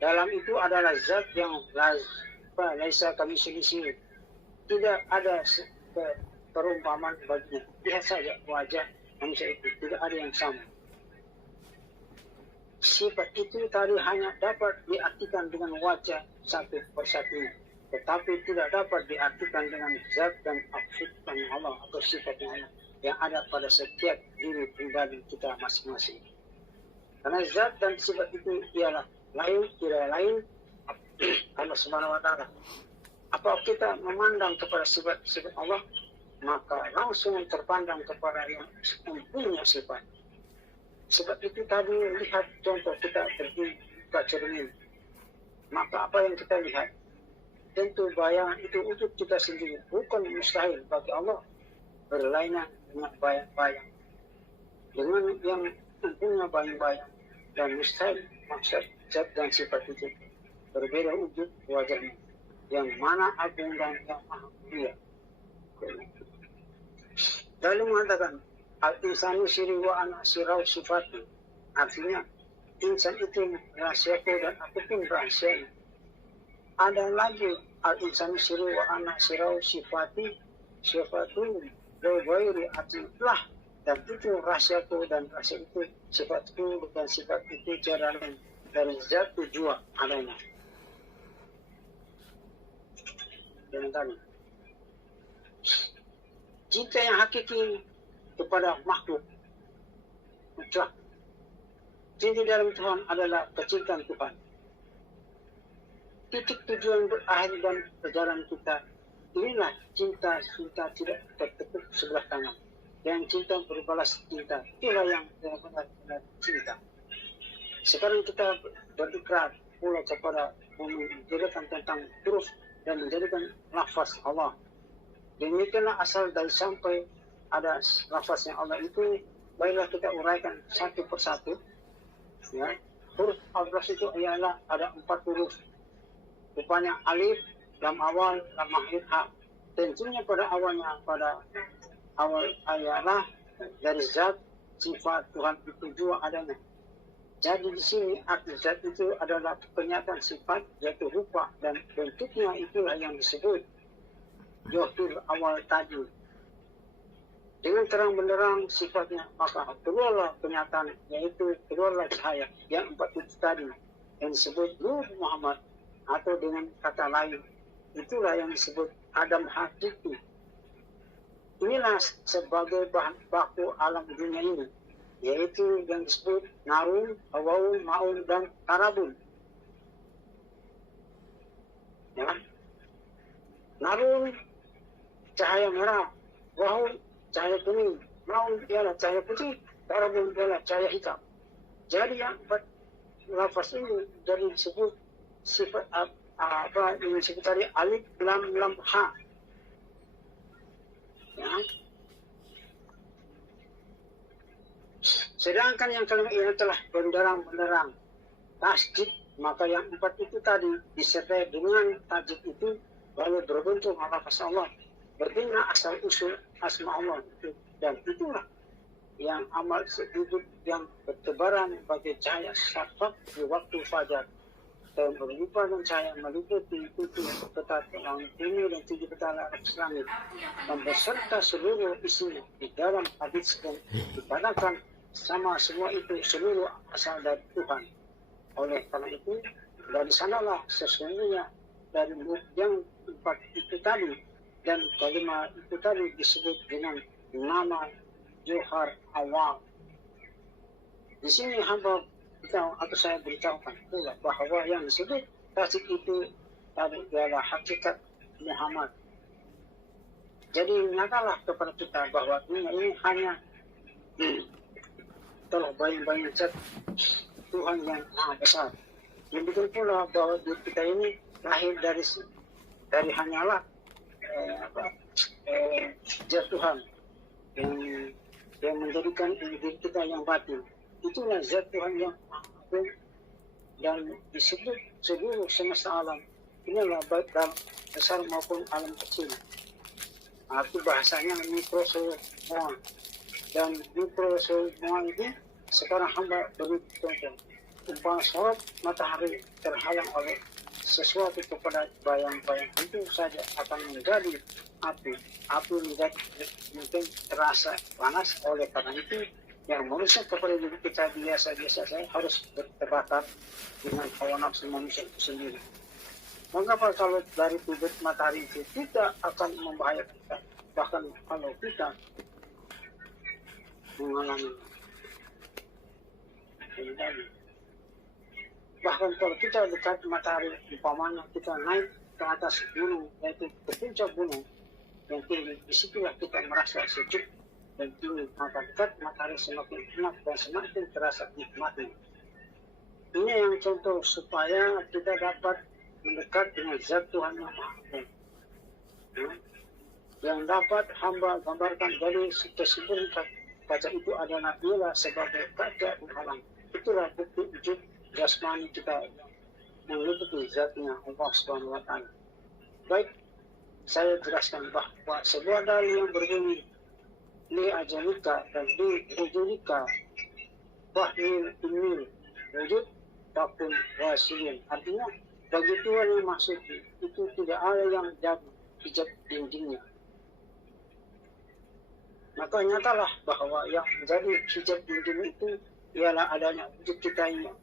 Dalam itu adalah zat yang laisa kami selisih. Tidak ada perumpamaan baginya. Lihat saja wajah manusia itu, tidak ada yang sama. Sifat itu tadi hanya dapat diartikan dengan wajah satu persatu, tetapi tidak dapat diartikan dengan zat dan attribut Allah atau sifatnya Allah yang ada pada setiap diri pribadi kita masing-masing. Karena zat dan sifat itu ialah lain, tidak lain Allah Subhanahu wa Ta'ala. Apa kita memandang kepada sifat-sifat Allah, maka langsung terpandang kepada yang mempunyai sifat. Sebab itu tadi lihat contoh kita pergi ke cermin. Maka apa yang kita lihat? Tentu bayangan itu untuk kita sendiri. Bukan mustahil bagi Allah berlainan dengan bayang-bayang. Dengan yang mempunyai bayang-bayang. Dan mustahil maksud zat dan sifat itu berbeda wujud wajahnya. Yang mana agung dan yang maha mulia. Lalu mengatakan, al-insanu siri wa ana sirau sifati. Artinya, insan itu rahasiaku dan aku pun rahasianya. Ada lagi, al-insanu siri wa ana sirau sifati. Sifatu lewairi artilah. Dan itu rahasiaku dan rahasia itu sifatku dan sifat itu jalan dari zat tujuan adanya. Dengan tadi. Cinta yang hakiki kepada makhluk mutlak. Cinta dalam Tuhan adalah kecintaan Tuhan. Titik tujuan berakhir dan perjalanan kita, inilah cinta tidak tertekuk sebelah tangan. Yang cinta berbalas cinta, itulah yang benar-benar cinta. Sekarang kita berikrar pula kepada menjadikan tentang huruf dan menjadikan lafaz Allah. Demikianlah asal dari sampai ada lafaznya Allah itu, baiklah kita uraikan satu persatu. Ya, huruf Allah itu ialah ada 4 huruf. Rupanya alif, lam awal, lam akhir, ha. Tentunya pada awalnya, pada awal ialah dari zat sifat Tuhan itu juga adanya. Jadi di sini arti zat itu adalah pernyataan sifat, yaitu rupa dan bentuknya itulah yang disebut Johir awal tadi. Dengan terang benderang sifatnya, maka keluarlah kenyataan, yaitu keluarlah cahaya yang 4 itu tadi, yang disebut Nur Muhammad, atau dengan kata lain, itulah yang disebut Adam hakiki. Inilah sebagai bahan baku alam dunia ini, yaitu yang disebut Narun, Hawaun, Maun, dan Karabun. Ya. Narun, cahaya merah, Hawaun, cahaya kuning, Maun ialah cahaya putih, Karabun ialah cahaya hitam. Jadi yang lafaz ini dari disebut sifat apa yang disebut tadi alif, lam, ha. Ya. Sedangkan yang kalimat ini telah benderang tasjid, maka yang 4 itu tadi disertai dengan tasjid itu lalu berbentuk lafaz Allah, berbina asal usul asma Allah itu, dan itulah yang amal sujud yang bertebaran bagi cahaya syafaq di waktu fajar dan berlimpah dan cahaya meliputi tujuh peta langit bumi dan tujuh peta langit dan beserta seluruh isinya di dalam hadis dan dikatakan sama semua itu seluruh asal dari Tuhan. Oleh karena itu dari sanalah sesungguhnya dari yang empat itu tadi dan kalimat itu tadi disebut dengan nama Johar Awal. Di sini hamba atau saya beritahukan pula bahwa yang disebut tasik itu adalah hakikat Muhammad. Jadi nyatalah kepada kita bahwa dunia ini hanya telah bayang-bayang zat Tuhan yang maha besar. Yang betul pula bahwa diri kita ini lahir dari hanyalah zat Tuhan yang menjadikan diri kita yang batin. Itulah zat Tuhan yang agung dan disebut seluruh semesta alam. Inilah baik dalam besar maupun alam kecil. Itu bahasanya mikrozoa. Dan mikrozoa ini sekarang hamba beri contoh. Umpama sorot matahari terhalang oleh sesuatu kepada bayang-bayang itu saja akan menjadi api. Api menjadi mungkin terasa panas. Oleh karena itu yang manusia kepada diri kita biasa-biasa saja harus terbakar dengan hawa nafsu manusia itu sendiri. Mengapa kalau dari bibit matahari itu tidak akan membahayakan kita? Bahkan kalau kita mengalami ini. Bahkan kalau kita dekat matahari, umpamanya kita naik ke atas gunung, yaitu ke puncak gunung yang tinggi, disitulah kita merasa sejuk dan tinggi, maka dekat matahari semakin enak dan semakin terasa nikmatnya. Ini yang contoh supaya kita dapat mendekat dengan zat Tuhan yang Maha Agung. Yang dapat hamba gambarkan dari kesimpulan kaca itu adalah ialah sebagai kaca penghalang. Itulah bukti wujud jasmani kita yang meliputi zatnya Allah Subhanahu wa Ta'ala. Baik, saya jelaskan bahwa sebuah dalil yang berbunyi li ajalika dan li wujudika wahil ilmi wujud takun wasilin. Artinya bagi Tuhan yang maksud itu tidak ada yang jadi hijab dindingnya. Maka nyatalah bahwa yang menjadi hijab dinding itu ialah adanya wujud kita yang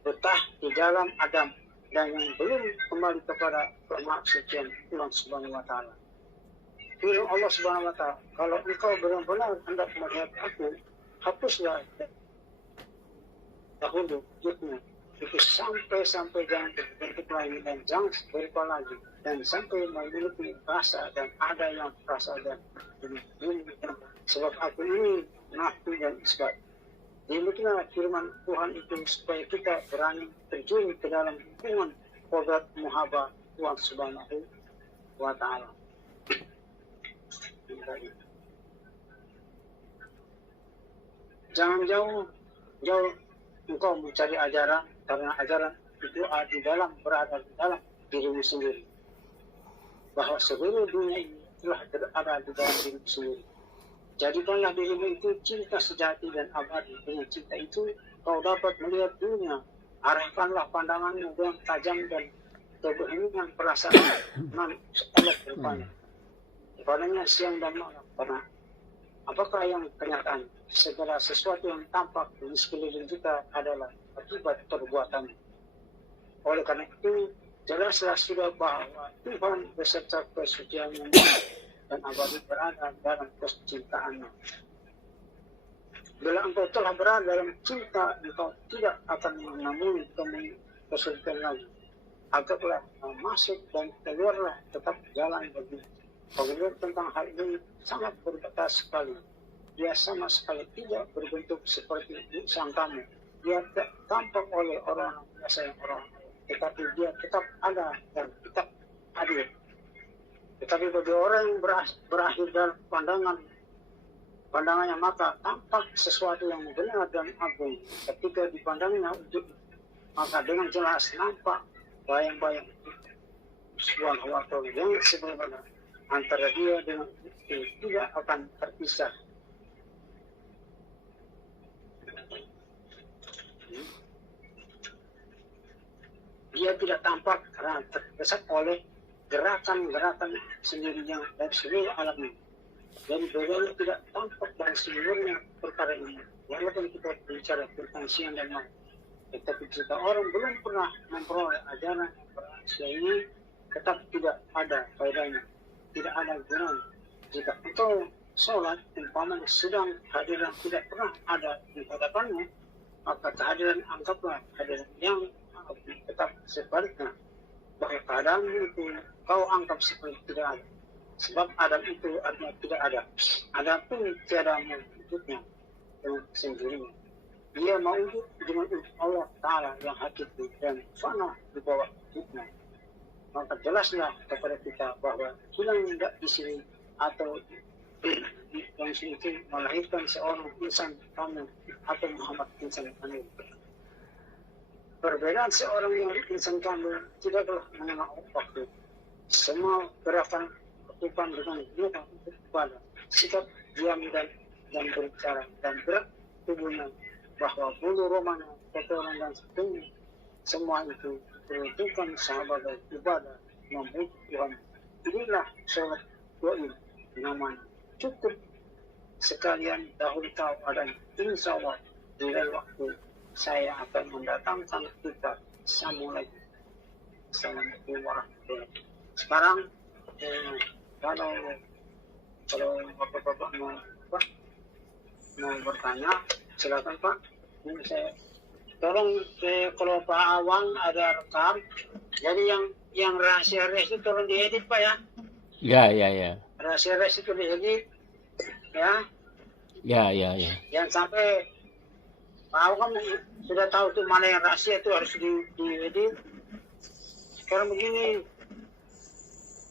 betah di dalam Adam dan yang belum kembali kepada kemaksudaan Allah Subhanahu wa Ta'ala. Firman Allah Subhanahu wa Ta'ala, kalau engkau benar-benar hendak melihat aku, hapuslah dahulu wujudmu itu sampai jangan berbentuk lain dan jangan berupa lagi dan sampai memiliki rasa dan ada yang rasa dan sebab aku ini nafsu dan isbat. Demikianlah firman Tuhan itu supaya kita berani terjun ke dalam hubungan kodrat muhabah Tuhan Subhanahu wa Ta'ala. Jangan jauh engkau mencari ajaran, karena ajaran itu berada di dalam dirimu sendiri. Bahwa seluruh dunia ini telah berada di dalam dirimu sendiri. Jadikanlah dirimu itu cinta sejati dan abadi. Dengan cinta itu kau dapat melihat dunia. Arahkanlah pandanganmu dengan tajam dan kebeningan perasaan Allah rupanya. Kepadanya siang dan malam. Karena apakah yang kenyataan? Segala sesuatu yang tampak di sekeliling kita adalah akibat perbuatan. Oleh karena itu, jelaslah sudah bahwa Tuhan beserta kesuciannya dan abadi berada dalam kecintaannya. Bila engkau telah berada dalam cinta, engkau tidak akan menemui kesulitan lagi. Agaklah masuk dan keluarlah tetap jalan bagi pengeluar tentang hal ini sangat berbatas sekali. Dia sama sekali tidak berbentuk seperti sang tamu. Dia tampak oleh orang biasa yang orang, tetapi dia tetap ada dan tetap hadir. Tetapi bagi orang yang berakhir dalam pandangannya maka tampak sesuatu yang benar dan agung. Ketika dipandangnya wujud, maka dengan jelas nampak bayang-bayang itu. Subhanahu wa ta'ala yang sebenarnya antara dia dengan itu tidak akan terpisah. Dia tidak tampak karena terdesak oleh gerakan-gerakan sendirinya dari seluruh alamnya. Dan beliau tidak tampak dari seluruhnya perkara ini. Walaupun kita bicara tentang siang dan malam, tetapi jika orang belum pernah memperoleh ajaran rahasia ini, tetap tidak ada faedahnya, tidak ada gunanya. Jika engkau sholat, umpamanya sedang hadiran tidak pernah ada di hadapannya, maka kehadiran anggaplah hadiran yang tetap sebaliknya, bahwa keadaan itu kau anggap seperti tidak ada. Sebab Adam itu artinya tidak ada. Adapun tiada mewujudnya dengan sendirinya. Dia mewujud dengan Allah Ta'ala yang hakiki dan fana di bawah wujudnya. Maka jelaslah kepada kita bahwa hilang tidak di sini atau yang sini itu melahirkan seorang insan kamil atau Muhammad insan kamil. Perbedaan seorang yang insan kamil tidaklah mengenal waktu. Semua gerakan ketupan dengan binatang untuk pada sikap diam dan berbicara dan gerak tubuhnya, bahwa bulu romanya, kotoran dan sebagainya, semua itu peruntukan sebagai ibadah memuji Tuhan. Inilah sholat goib namanya. Cukup sekalian dahulu tahu adanya. Insya Allah di lain waktu saya akan mendatangkan kita sambung lagi. Assalamualaikum warahmatullahi wabarakatuh. Sekarang kalau bapak-bapak mau bertanya, silakan Pak. Ini saya tolong kalau Pak Awang ada rekam. Jadi yang rahasia res itu tolong diedit Pak ya. Ya. Rahasia res itu diedit ya. Ya. Yang sampai Pak Awang sudah tahu tuh mana yang rahasia itu harus diedit. Sekarang begini,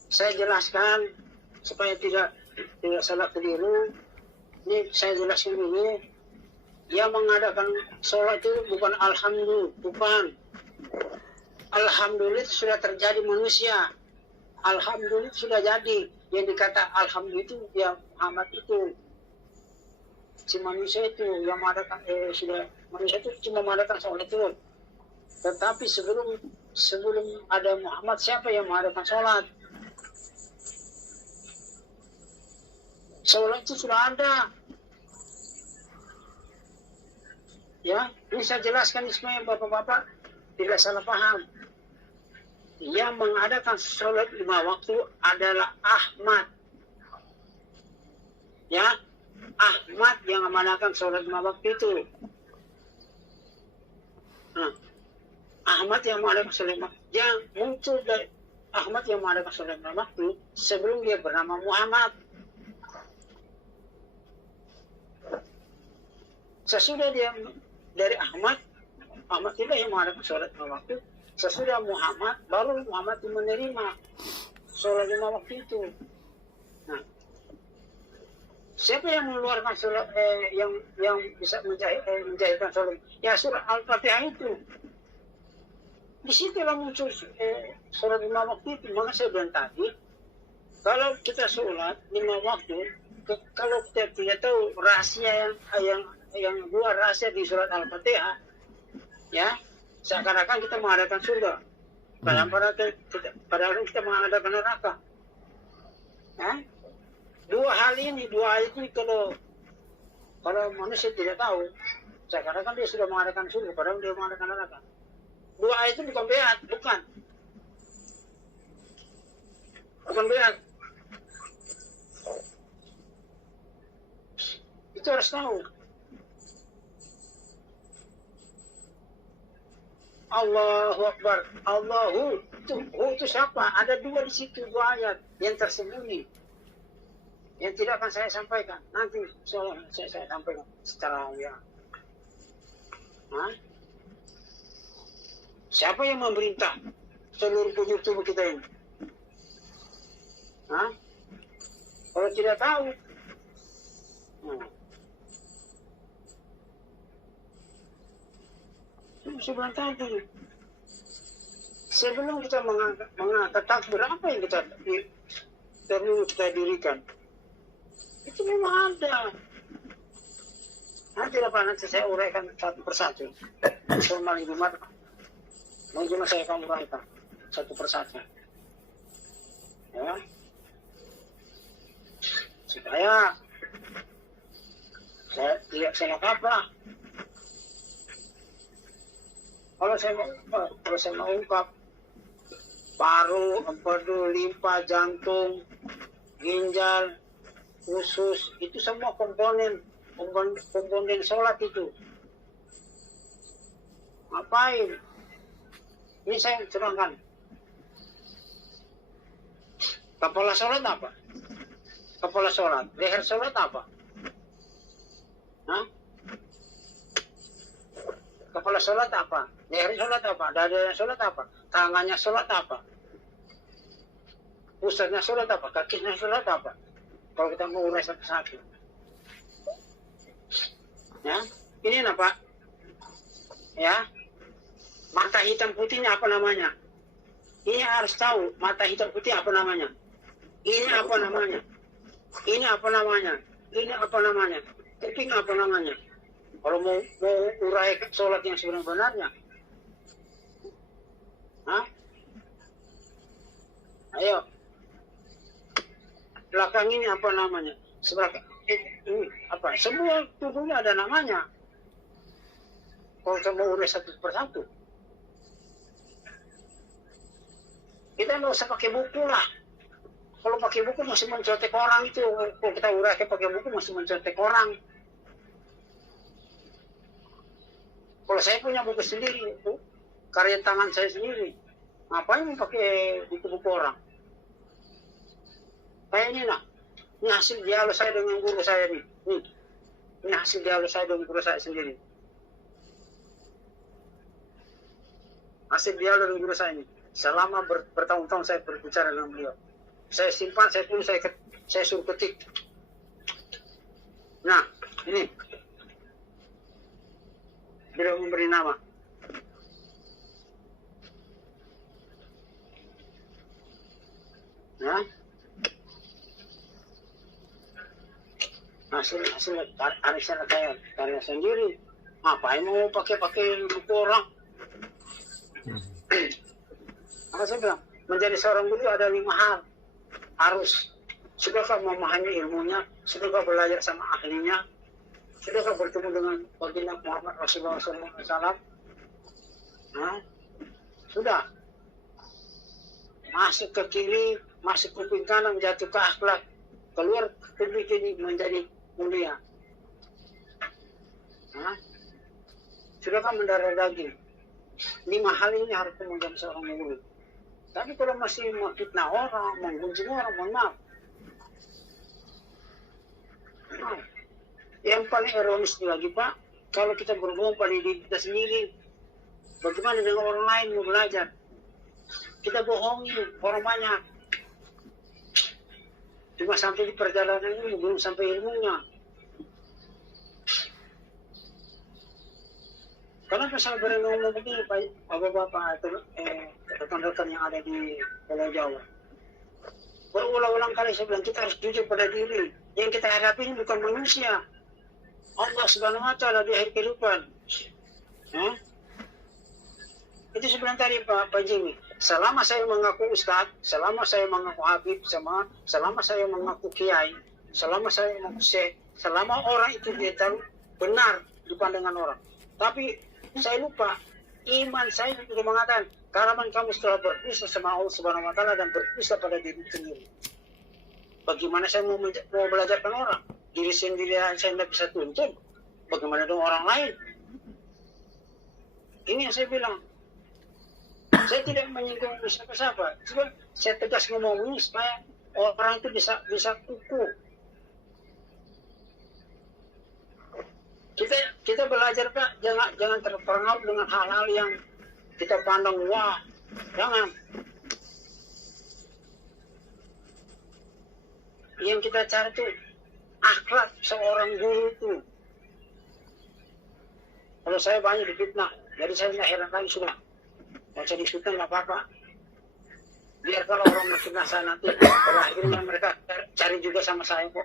saya jelaskan supaya tidak salah keliru. Ini saya jelaskan dulu. Dia mengadakan sholat itu bukan alhamdulillah, bukan. Alhamdulillah itu sudah terjadi manusia. Alhamdulillah sudah jadi. Yang dikata alhamdulillah itu ya Muhammad itu. Si manusia itu yang mengadakan manusia itu cuma mengadakan sholat itu. Tetapi sebelum ada Muhammad, siapa yang mengadakan sholat? Sholat itu sudah ada. Ya, ini saya jelaskan supaya bapak-bapak tidak salah paham. Yang mengadakan sholat 5 waktu adalah Ahmad. Ya, Ahmad yang mengadakan sholat 5 waktu itu. Nah, Ahmad yang mengadakan sholat 5 waktu. Yang muncul dari Ahmad yang mengadakan sholat 5 waktu sebelum dia bernama Muhammad. Sesudah dia dari Ahmad tidak yang mengadakan sholat 5 waktu. Sesudah Muhammad, baru Muhammad itu menerima sholat 5 waktu itu. Nah, siapa yang mengeluarkan sholat yang bisa menjahitkan sholat? Ya surah Al-Fatihah itu. Di situlah muncul sholat 5 waktu itu. Maka saya bilang tadi, kalau kita sholat 5 waktu, kalau kita tidak tahu rahasia yang dua rahasia di surat Al-Fatihah, ya, seakan-akan kita mengadakan surga. Padahal kita mengadakan neraka. Ya? Dua hal ini, dua ayat ini kalau manusia tidak tahu, seakan-akan dia sudah mengadakan surga, padahal dia mengadakan neraka. Dua ayat itu bukan beat, bukan beat. Itu harus tahu. Allahu Akbar. Allahu itu siapa? Ada dua di situ, dua ayat yang tersembunyi, yang tidak akan saya sampaikan. Nanti saya sampaikan secara ya. Siapa yang memerintah seluruh tubuh kita ini? Kalau tidak tahu, sebentar tadi sebelum kita mengangkat takbir, apa yang perlu kita dirikan? Itu memang ada. Nanti nanti saya uraikan satu persatu. Formal Jumat, mungkin saya akan uraikan satu persatu. Ya. Supaya saya tidak salah kaprah. Kalau saya mau ungkap paru, empedu, limpa, jantung, ginjal, usus, itu semua komponen sholat itu. Ngapain? Ini saya terangkan. Kepala sholat apa? Kepala sholat. Leher sholat apa? Hah? Kepala sholat apa? Leher sholat apa? Dada sholat apa? Tangannya sholat apa? Pusatnya sholat apa? Kakinya sholat apa? Kalau kita mau urai satu-satu. Ya, ini apa? Ya, mata hitam putihnya apa namanya? Ini harus tahu mata hitam putih apa namanya. Ini apa namanya? Ini apa namanya? Ini apa namanya? Kuping apa namanya? Kalau mau urai sholat yang sebenarnya, hah? Ayo, belakang ini apa namanya? Sebelah ini apa? Semua tubuhnya ada namanya. Kalau kita mau urai satu persatu, kita nggak usah pakai buku lah. Kalau pakai buku masih mencontek orang itu. Kalau kita urai pakai buku masih mencontek orang. Kalau saya punya buku sendiri itu karya tangan saya sendiri, ngapain pakai buku-buku orang? Kayak ini nak, ini hasil dialog saya dengan guru saya nih. Ini hasil dialog saya dengan guru saya sendiri. Hasil dialog dengan guru saya ini. Selama bertahun-tahun saya berbicara dengan beliau. Saya simpan, saya tulis, saya suruh ketik. Nah, ini. Beliau memberi nama. Ya. Hasil arisan karya sendiri. Ngapain mau pakai buku orang? Apa saya bilang? Menjadi seorang guru ada 5 hal. Harus sudahkah memahami ilmunya, sudahkah belajar sama ahlinya, sudahkah bertemu dengan baginda Muhammad Rasulullah SAW? Sudah. Masuk ke kiri, masuk ke kuping kanan, jatuh ke akhlak, keluar publik ini menjadi mulia. Sudahkah mendarah daging? 5 hal ini harus menjadi seorang guru. Tapi kalau masih fitnah orang, menggunjing orang, mohon maaf. Yang paling ironis lagi Pak, kalau kita berbohong pada diri kita sendiri, bagaimana dengan orang lain mau belajar? Kita bohongi orang banyak. Cuma sampai di perjalanan ini belum sampai ilmunya. Kenapa saya berani ngomong begini Pak, Bapak-bapak atau rekan-rekan yang ada di Pulau Jawa? Berulang-ulang kali saya bilang kita harus jujur pada diri. Yang kita hadapi ini bukan manusia. Allah Subhanahu wa Ta'ala di akhir kehidupan. Itu sebenarnya tadi Pak Jimmy. Selama saya mengaku Ustadz, selama saya mengaku Habib, selama saya mengaku Kiai, selama saya mengaku Syekh, selama orang itu dia tahu benar di pandangan orang. Tapi saya lupa, iman saya juga mengatakan, karaman kamu setelah berpisah sama Allah Subhanahu wa Ta'ala dan berpisah pada diri sendiri. Bagaimana saya mau belajarkan orang? Diri sendiri saya tidak bisa tuntun. Bagaimana dengan orang lain? Ini yang saya bilang. Saya tidak menyinggung siapa-siapa. Cuma saya tegas ngomong ini supaya orang itu bisa kuku. Kita belajar Pak, jangan terpengaruh dengan hal-hal yang kita pandang wah, jangan. Yang kita cari itu akhlak seorang guru itu. Kalau saya banyak difitnah, jadi saya tidak heran lagi sudah. Kalau saya diskusikan nggak apa-apa. Biar kalau orang menfitnah saya nanti, pada akhirnya mereka cari juga sama saya kok.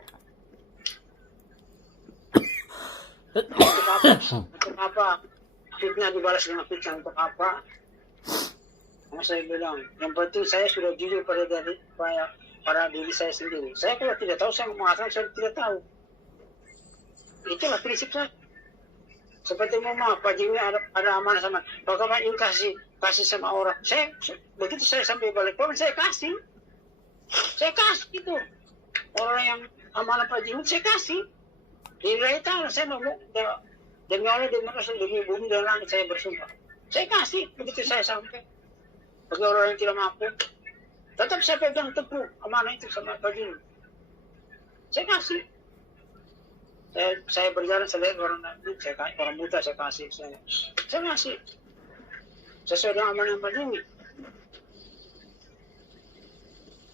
Untuk apa? Untuk apa? Fitnah dibalas dengan fitnah untuk apa? Sama saya bilang, yang penting saya sudah jujur pada diri saya sendiri. Saya kalau tidak tahu, saya mengatakan saya tidak tahu. Itulah prinsip saya. Seperti mama, Pak Jimmy ada amanah sama, bagaimana ini kasih sama orang. Begitu saya sampai balik pulang, saya kasih itu. Orang yang amanah Pak Jimmy, saya kasih. Diri tahu, saya ngomong, demi Allah, demi Rasul, demi bumi dan langit, saya bersumpah. Saya kasih, begitu saya sampai. Bagi orang yang tidak mampu, tetap saya pegang teguh amanah itu sama Pak Jimmy. Saya kasih. Saya berjalan, saya lihat orang buta, saya kasih. Saya kasih. Sesuai dengan amanah Pak Jimmy.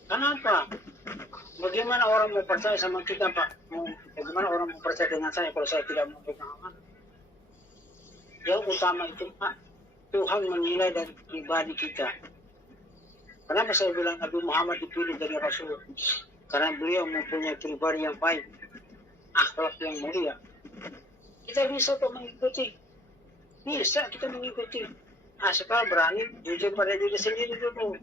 Kenapa? Bagaimana orang mau percaya sama kita, Pak? Bagaimana orang mau percaya dengan saya kalau saya tidak mau pegang amanah? Yang utama itu, Pak, Tuhan menilai dari pribadi kita. Kenapa saya bilang Nabi Muhammad dipilih dari Rasul? Karena beliau mempunyai pribadi yang baik, akhlak yang mulia. Kita bisa kok mengikuti. Bisa kita mengikuti. Asal berani jujur pada diri sendiri dulu.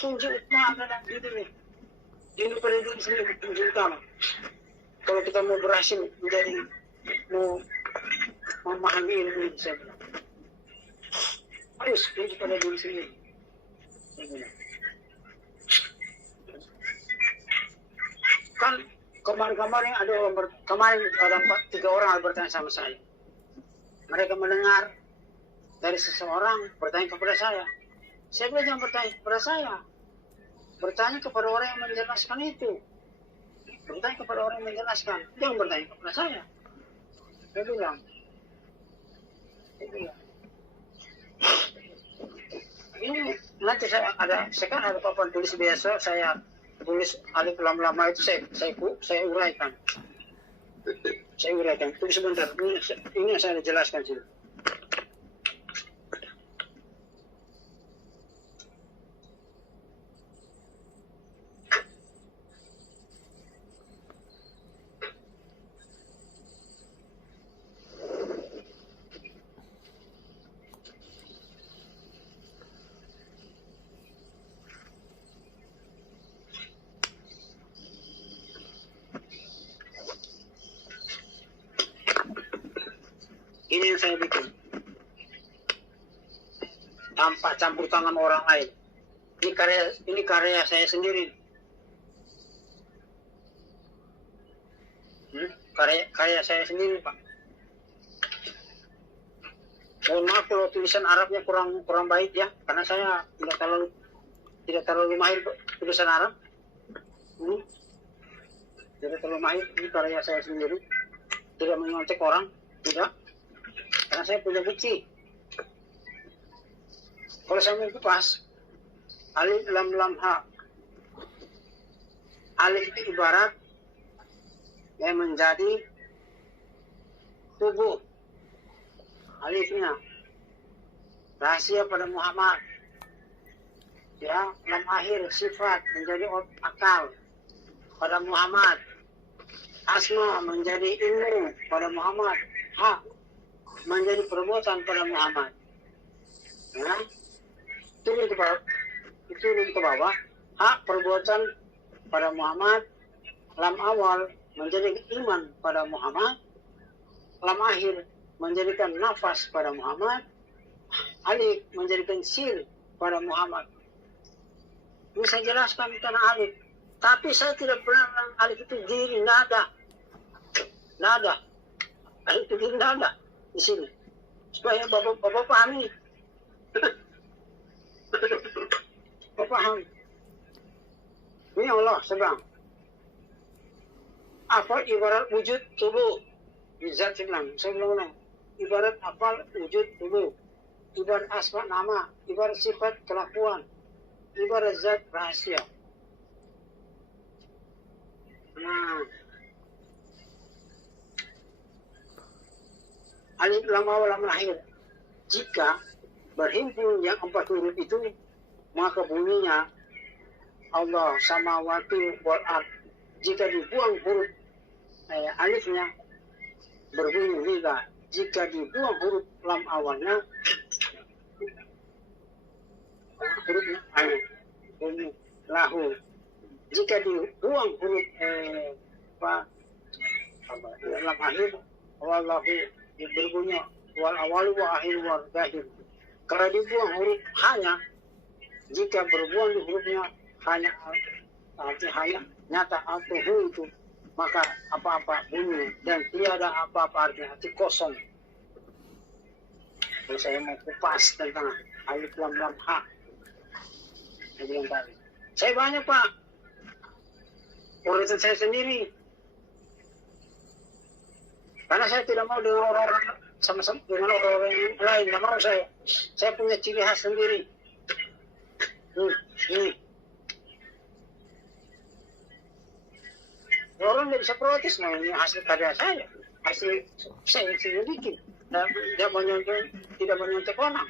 Tunjuk mana dan diri. Jujur pada diri sendiri, tunjuk utama. Kalau kita mau berhasil mau memahami ilmu ini, saya bilang, harus tunjuk pada diri sendiri. Kan kemarin ada 3 orang yang bertanya sama saya. Mereka mendengar dari seseorang bertanya kepada saya. Saya bilang jangan bertanya kepada saya. Bertanya kepada orang yang menjelaskan itu. Bertanya kepada orang yang menjelaskan. Jangan bertanya kepada saya. Saya bilang. Ini nanti sekarang ada papan tulis biasa, saya tulis alif lam lama itu saya uraikan. Saya uraikan. Tunggu sebentar. Ini yang saya jelaskan sini. Ini yang saya bikin. Tanpa campur tangan orang lain. Ini karya saya sendiri. Karya saya sendiri, Pak. Mohon maaf kalau tulisan Arabnya kurang baik ya, karena saya tidak terlalu mahir tulisan Arab. Tidak terlalu mahir. Ini karya saya sendiri. Tidak menyontek orang, tidak. Karena saya punya bukti. Kalau saya mau kupas, alif lam lam ha. Alif itu ibarat yang menjadi tubuh. Alifnya rahasia pada Muhammad. Ya, lam akhir sifat menjadi akal pada Muhammad. Asma menjadi ilmu pada Muhammad. Ha menjadi perbuatan pada Muhammad. Ya. Turun ke bawah. Hak perbuatan pada Muhammad. Lam awal menjadi iman pada Muhammad. Lam akhir menjadikan nafas pada Muhammad. Alif menjadikan sir pada Muhammad. Ini saya jelaskan tentang alif. Tapi saya tidak pernah bilang alif itu diri, nada. Alif itu diri, nada. Di sini supaya bapak pahami. Bapak pahami. Ini Allah sedang apa ibarat wujud tubuh. Zat saya bilang ibarat apa wujud tubuh, ibarat asma nama, ibarat sifat kelakuan, ibarat zat rahasia. Nah, alif lam awal lam akhir. Jika berhimpun yang 4 huruf itu, maka bunyinya Allah samawati wal ard. Jika dibuang huruf alifnya berbunyi liga. Jika dibuang huruf lam awalnya hurufnya alif bunyi lahu. Jika dibuang huruf lam akhir wallahu berbunyi wal awal wa akhir wal zahir. Kalau dibuang huruf hanya, jika berbuang di hurufnya hanya, arti hanya nyata atau hu itu, maka apa-apa bunyi dan tiada apa-apa, artinya hati kosong. Kalau saya mau kupas tentang alif lam lam ha, saya banyak Pak, urusan saya sendiri, karena saya tidak mau dengan orang-orang sama-sama dengan orang-orang yang lain. Tidak mau saya punya ciri khas sendiri. Ini orang tidak bisa protes, nah ini hasil karya saya, hasil saya yang bikin. Tidak menyontek orang.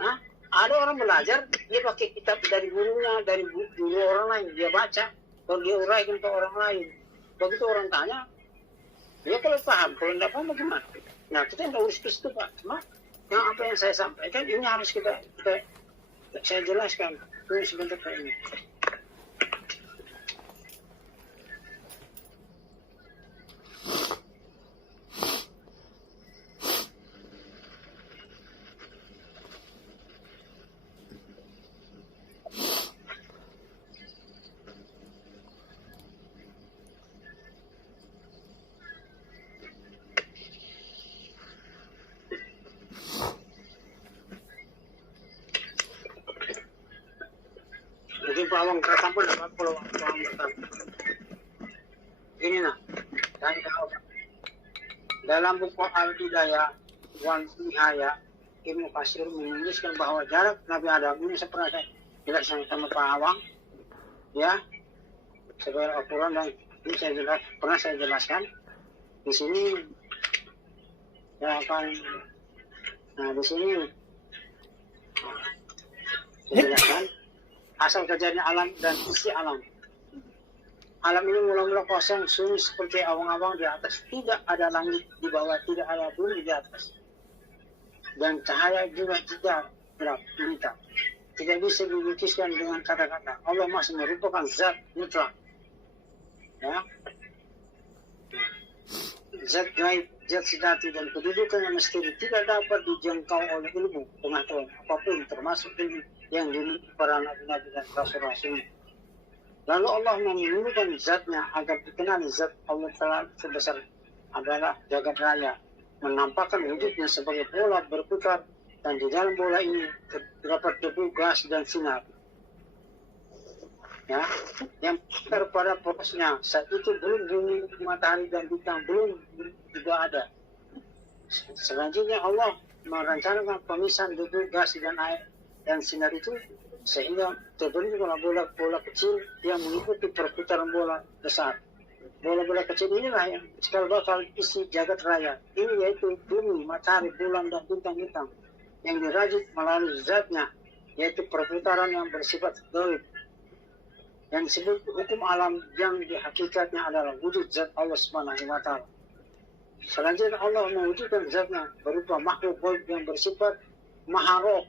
Nah, ada orang belajar, dia pakai kitab dari gurunya, dari guru orang lain, dia baca, kalau dia uraikan ke orang lain. Begitu orang tanya, dia kalau paham, kalau tidak paham bagaimana? Nah, kita tidak urus itu Pak. Cuma yang apa yang saya sampaikan ini harus saya jelaskan. Ini sebentar Pak ini. Mungkin pawang keresan pun dapat pawang keresan. Ini nah, saya jawab. Dalam buku Al-Bidayah wal Nihayah, Ibnu Katsir menuliskan bahwa jarak Nabi Adam ini seperti tidak sama Pak Awang, ya, sebagai ukuran, dan ini pernah saya jelaskan di sini. Saya akan, nah di sini saya jelaskan asal kejadian alam dan isi alam. Alam ini mula-mula kosong, sunyi seperti awang-awang di atas. Tidak ada langit di bawah, tidak ada bumi di atas. Dan cahaya juga tidak berita. Tidak bisa dilukiskan dengan kata-kata. Allah masih merupakan zat mutlak. Ya. Zat gaib, zat sejati, dan kedudukan yang misteri tidak dapat dijangkau oleh ilmu pengetahuan apapun, termasuk ilmu yang dimiliki para nabi-nabi dan rasul-rasulnya. Lalu Allah menunjukkan zatnya agar dikenali zat Allah Ta'ala sebesar adalah jagat raya, menampakkan wujudnya sebagai bola berputar, dan di dalam bola ini terdapat debu, gas, dan sinar. Ya, yang putar pada porosnya. Saat itu belum bumi, matahari, dan bintang belum juga ada. Selanjutnya Allah merencanakan pemisahan debu, gas, dan air dan sinar itu, sehingga terbentuklah bola-bola kecil yang mengikuti perputaran bola besar. Bola-bola kecil inilah yang sekali bakal isi jagat raya. Ini yaitu bumi, matahari, bulan, dan bintang-bintang yang dirajut melalui zatnya, yaitu perputaran yang bersifat gaib. Yang disebut hukum alam yang di hakikatnya adalah wujud zat Allah Subhanahu wa Ta'ala. Selanjutnya Allah mewujudkan zatnya berupa makhluk gaib yang bersifat maharoh,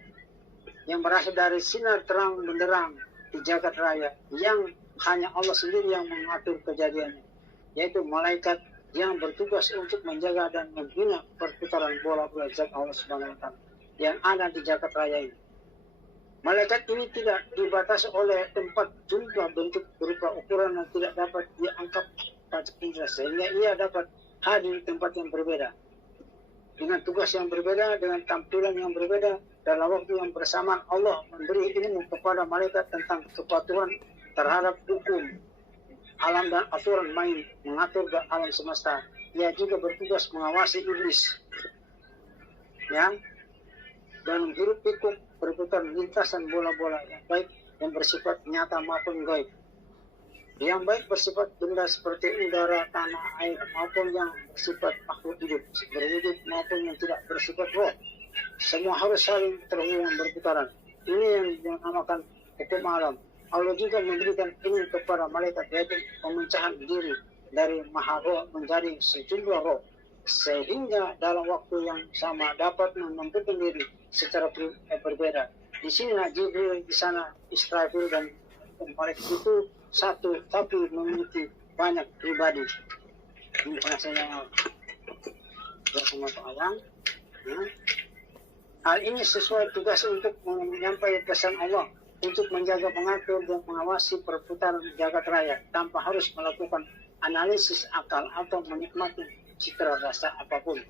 yang berasal dari sinar terang benderang di jagat raya, yang hanya Allah sendiri yang mengatur kejadiannya, yaitu malaikat yang bertugas untuk menjaga dan membina perputaran bola-bola zat Allah Subhanahu wa Ta'ala yang ada di jagat raya ini. Malaikat ini tidak dibatasi oleh tempat, jumlah, bentuk, berupa ukuran yang tidak dapat diangkat pada indera, sehingga ia dapat hadir di tempat yang berbeda, dengan tugas yang berbeda, dengan tampilan yang berbeda. Dalam waktu yang bersamaan Allah memberi ilmu kepada malaikat tentang kepatuhan terhadap hukum alam dan aturan main mengatur alam semesta. Ia juga bertugas mengawasi iblis, ya, dan menghirup pikuk berputar lintasan bola-bola yang baik yang bersifat nyata maupun gaib. Yang baik bersifat benda seperti udara, tanah, air, maupun yang bersifat makhluk hidup berwujud maupun yang tidak bersifat roh. Semua harus saling terhubung berputaran. Ini yang dinamakan hukum alam. Allah juga memberikan ini kepada malaikat, yaitu pemecahan diri dari maha roh menjadi sejumlah roh, sehingga dalam waktu yang sama dapat menentukan diri secara berbeda. Di sini Jibril, di sana Israfil, dan malaikat itu satu tapi memiliki banyak pribadi. Ini pernah saya bersama Pak Ayang. Hal ini sesuai tugas untuk menyampaikan pesan Allah untuk menjaga, mengatur, dan mengawasi perputaran jagat raya tanpa harus melakukan analisis akal atau menikmati citra rasa apapun.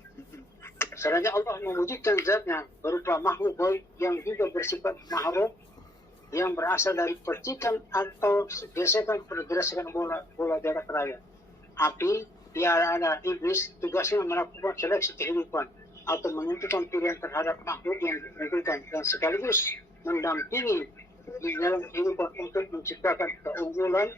Sebenarnya Allah mewujudkan zatnya berupa makhluk gaib yang juga bersifat mahrum, yang berasal dari percikan atau gesekan berdasarkan bola jagat raya. Api, tiada ada iblis, tugasnya melakukan seleksi kehidupan atau menentukan pilihan terhadap makhluk yang ditentukan, dan sekaligus mendampingi di dalam kehidupan untuk menciptakan keunggulan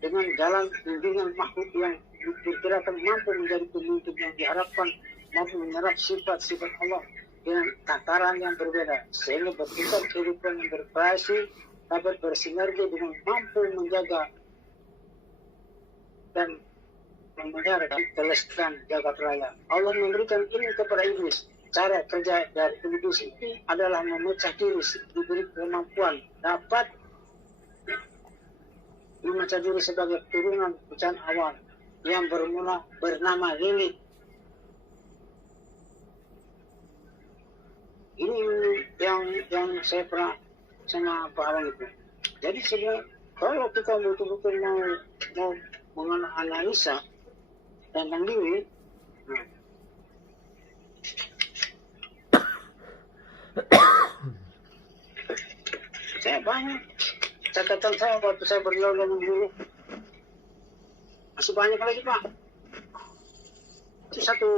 dengan jalan bimbingan makhluk yang diperkirakan mampu menjadi pemimpin yang diharapkan mampu menyerap sifat-sifat Allah dengan tataran yang berbeda, sehingga berputar kehidupan yang bervariasi dapat bersinergi dengan mampu menjaga dan memelihara kelestarian jagat raya. Allah memberikan ini kepada iblis. Cara kerja dari iblis ini adalah memecah diri, diberi kemampuan dapat memecah diri sebagai turunan hujan awan yang bermula bernama Lilith. Ini yang saya pernah sama Pak Awang itu. Jadi sebenarnya kalau kita betul-betul mau menganalisa tentang diri, saya banyak catatan saya waktu saya berlalu dulu, masih banyak lagi Pak. Itu satu,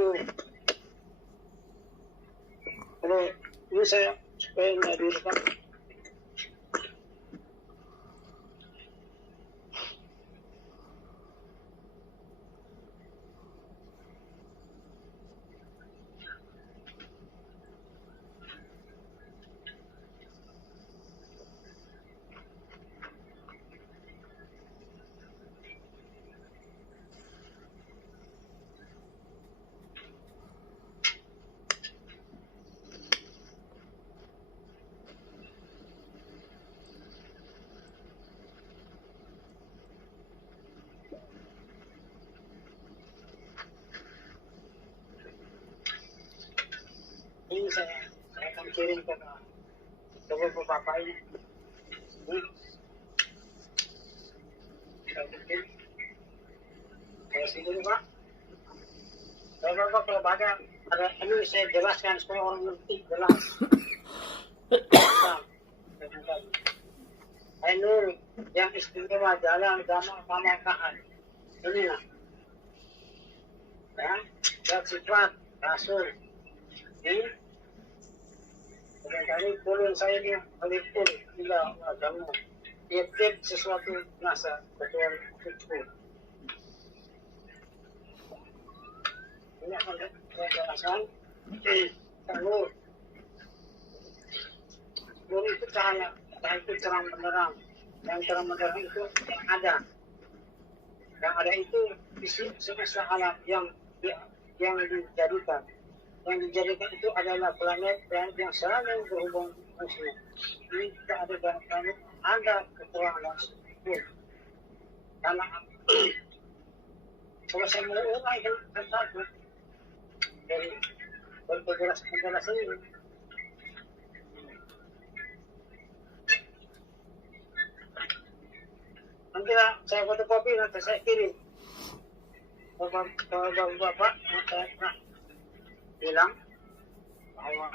kalau ini saya supaya nggak direkam. Ini saya akan kirim ke Bapak ini. Saya sini Pak. Bapak kalau ada ini saya jelaskan supaya orang ngerti jelas. Ainul yang istimewa jalan agama pamakahan. Inilah. Ya, dan sifat rasul. Ini kali pulun saya ni meliput bila agama tiap-tiap sesuatu nasa betul betul. Ini akan saya jelaskan. Kalau itu cahaya, itu terang benderang. Yang terang benderang itu yang ada. Yang ada itu isi semesta alam yang dijadikan. Yang dijadikan itu adalah planet yang selalu berhubung manusia. Ini tidak ada dalam planet, ada keterangan langsung. Karena kalau saya mulai itu satu dari penjelasan ini. Nanti saya fotokopi, nanti saya kirim. Bapak, saya pernah bilang bahwa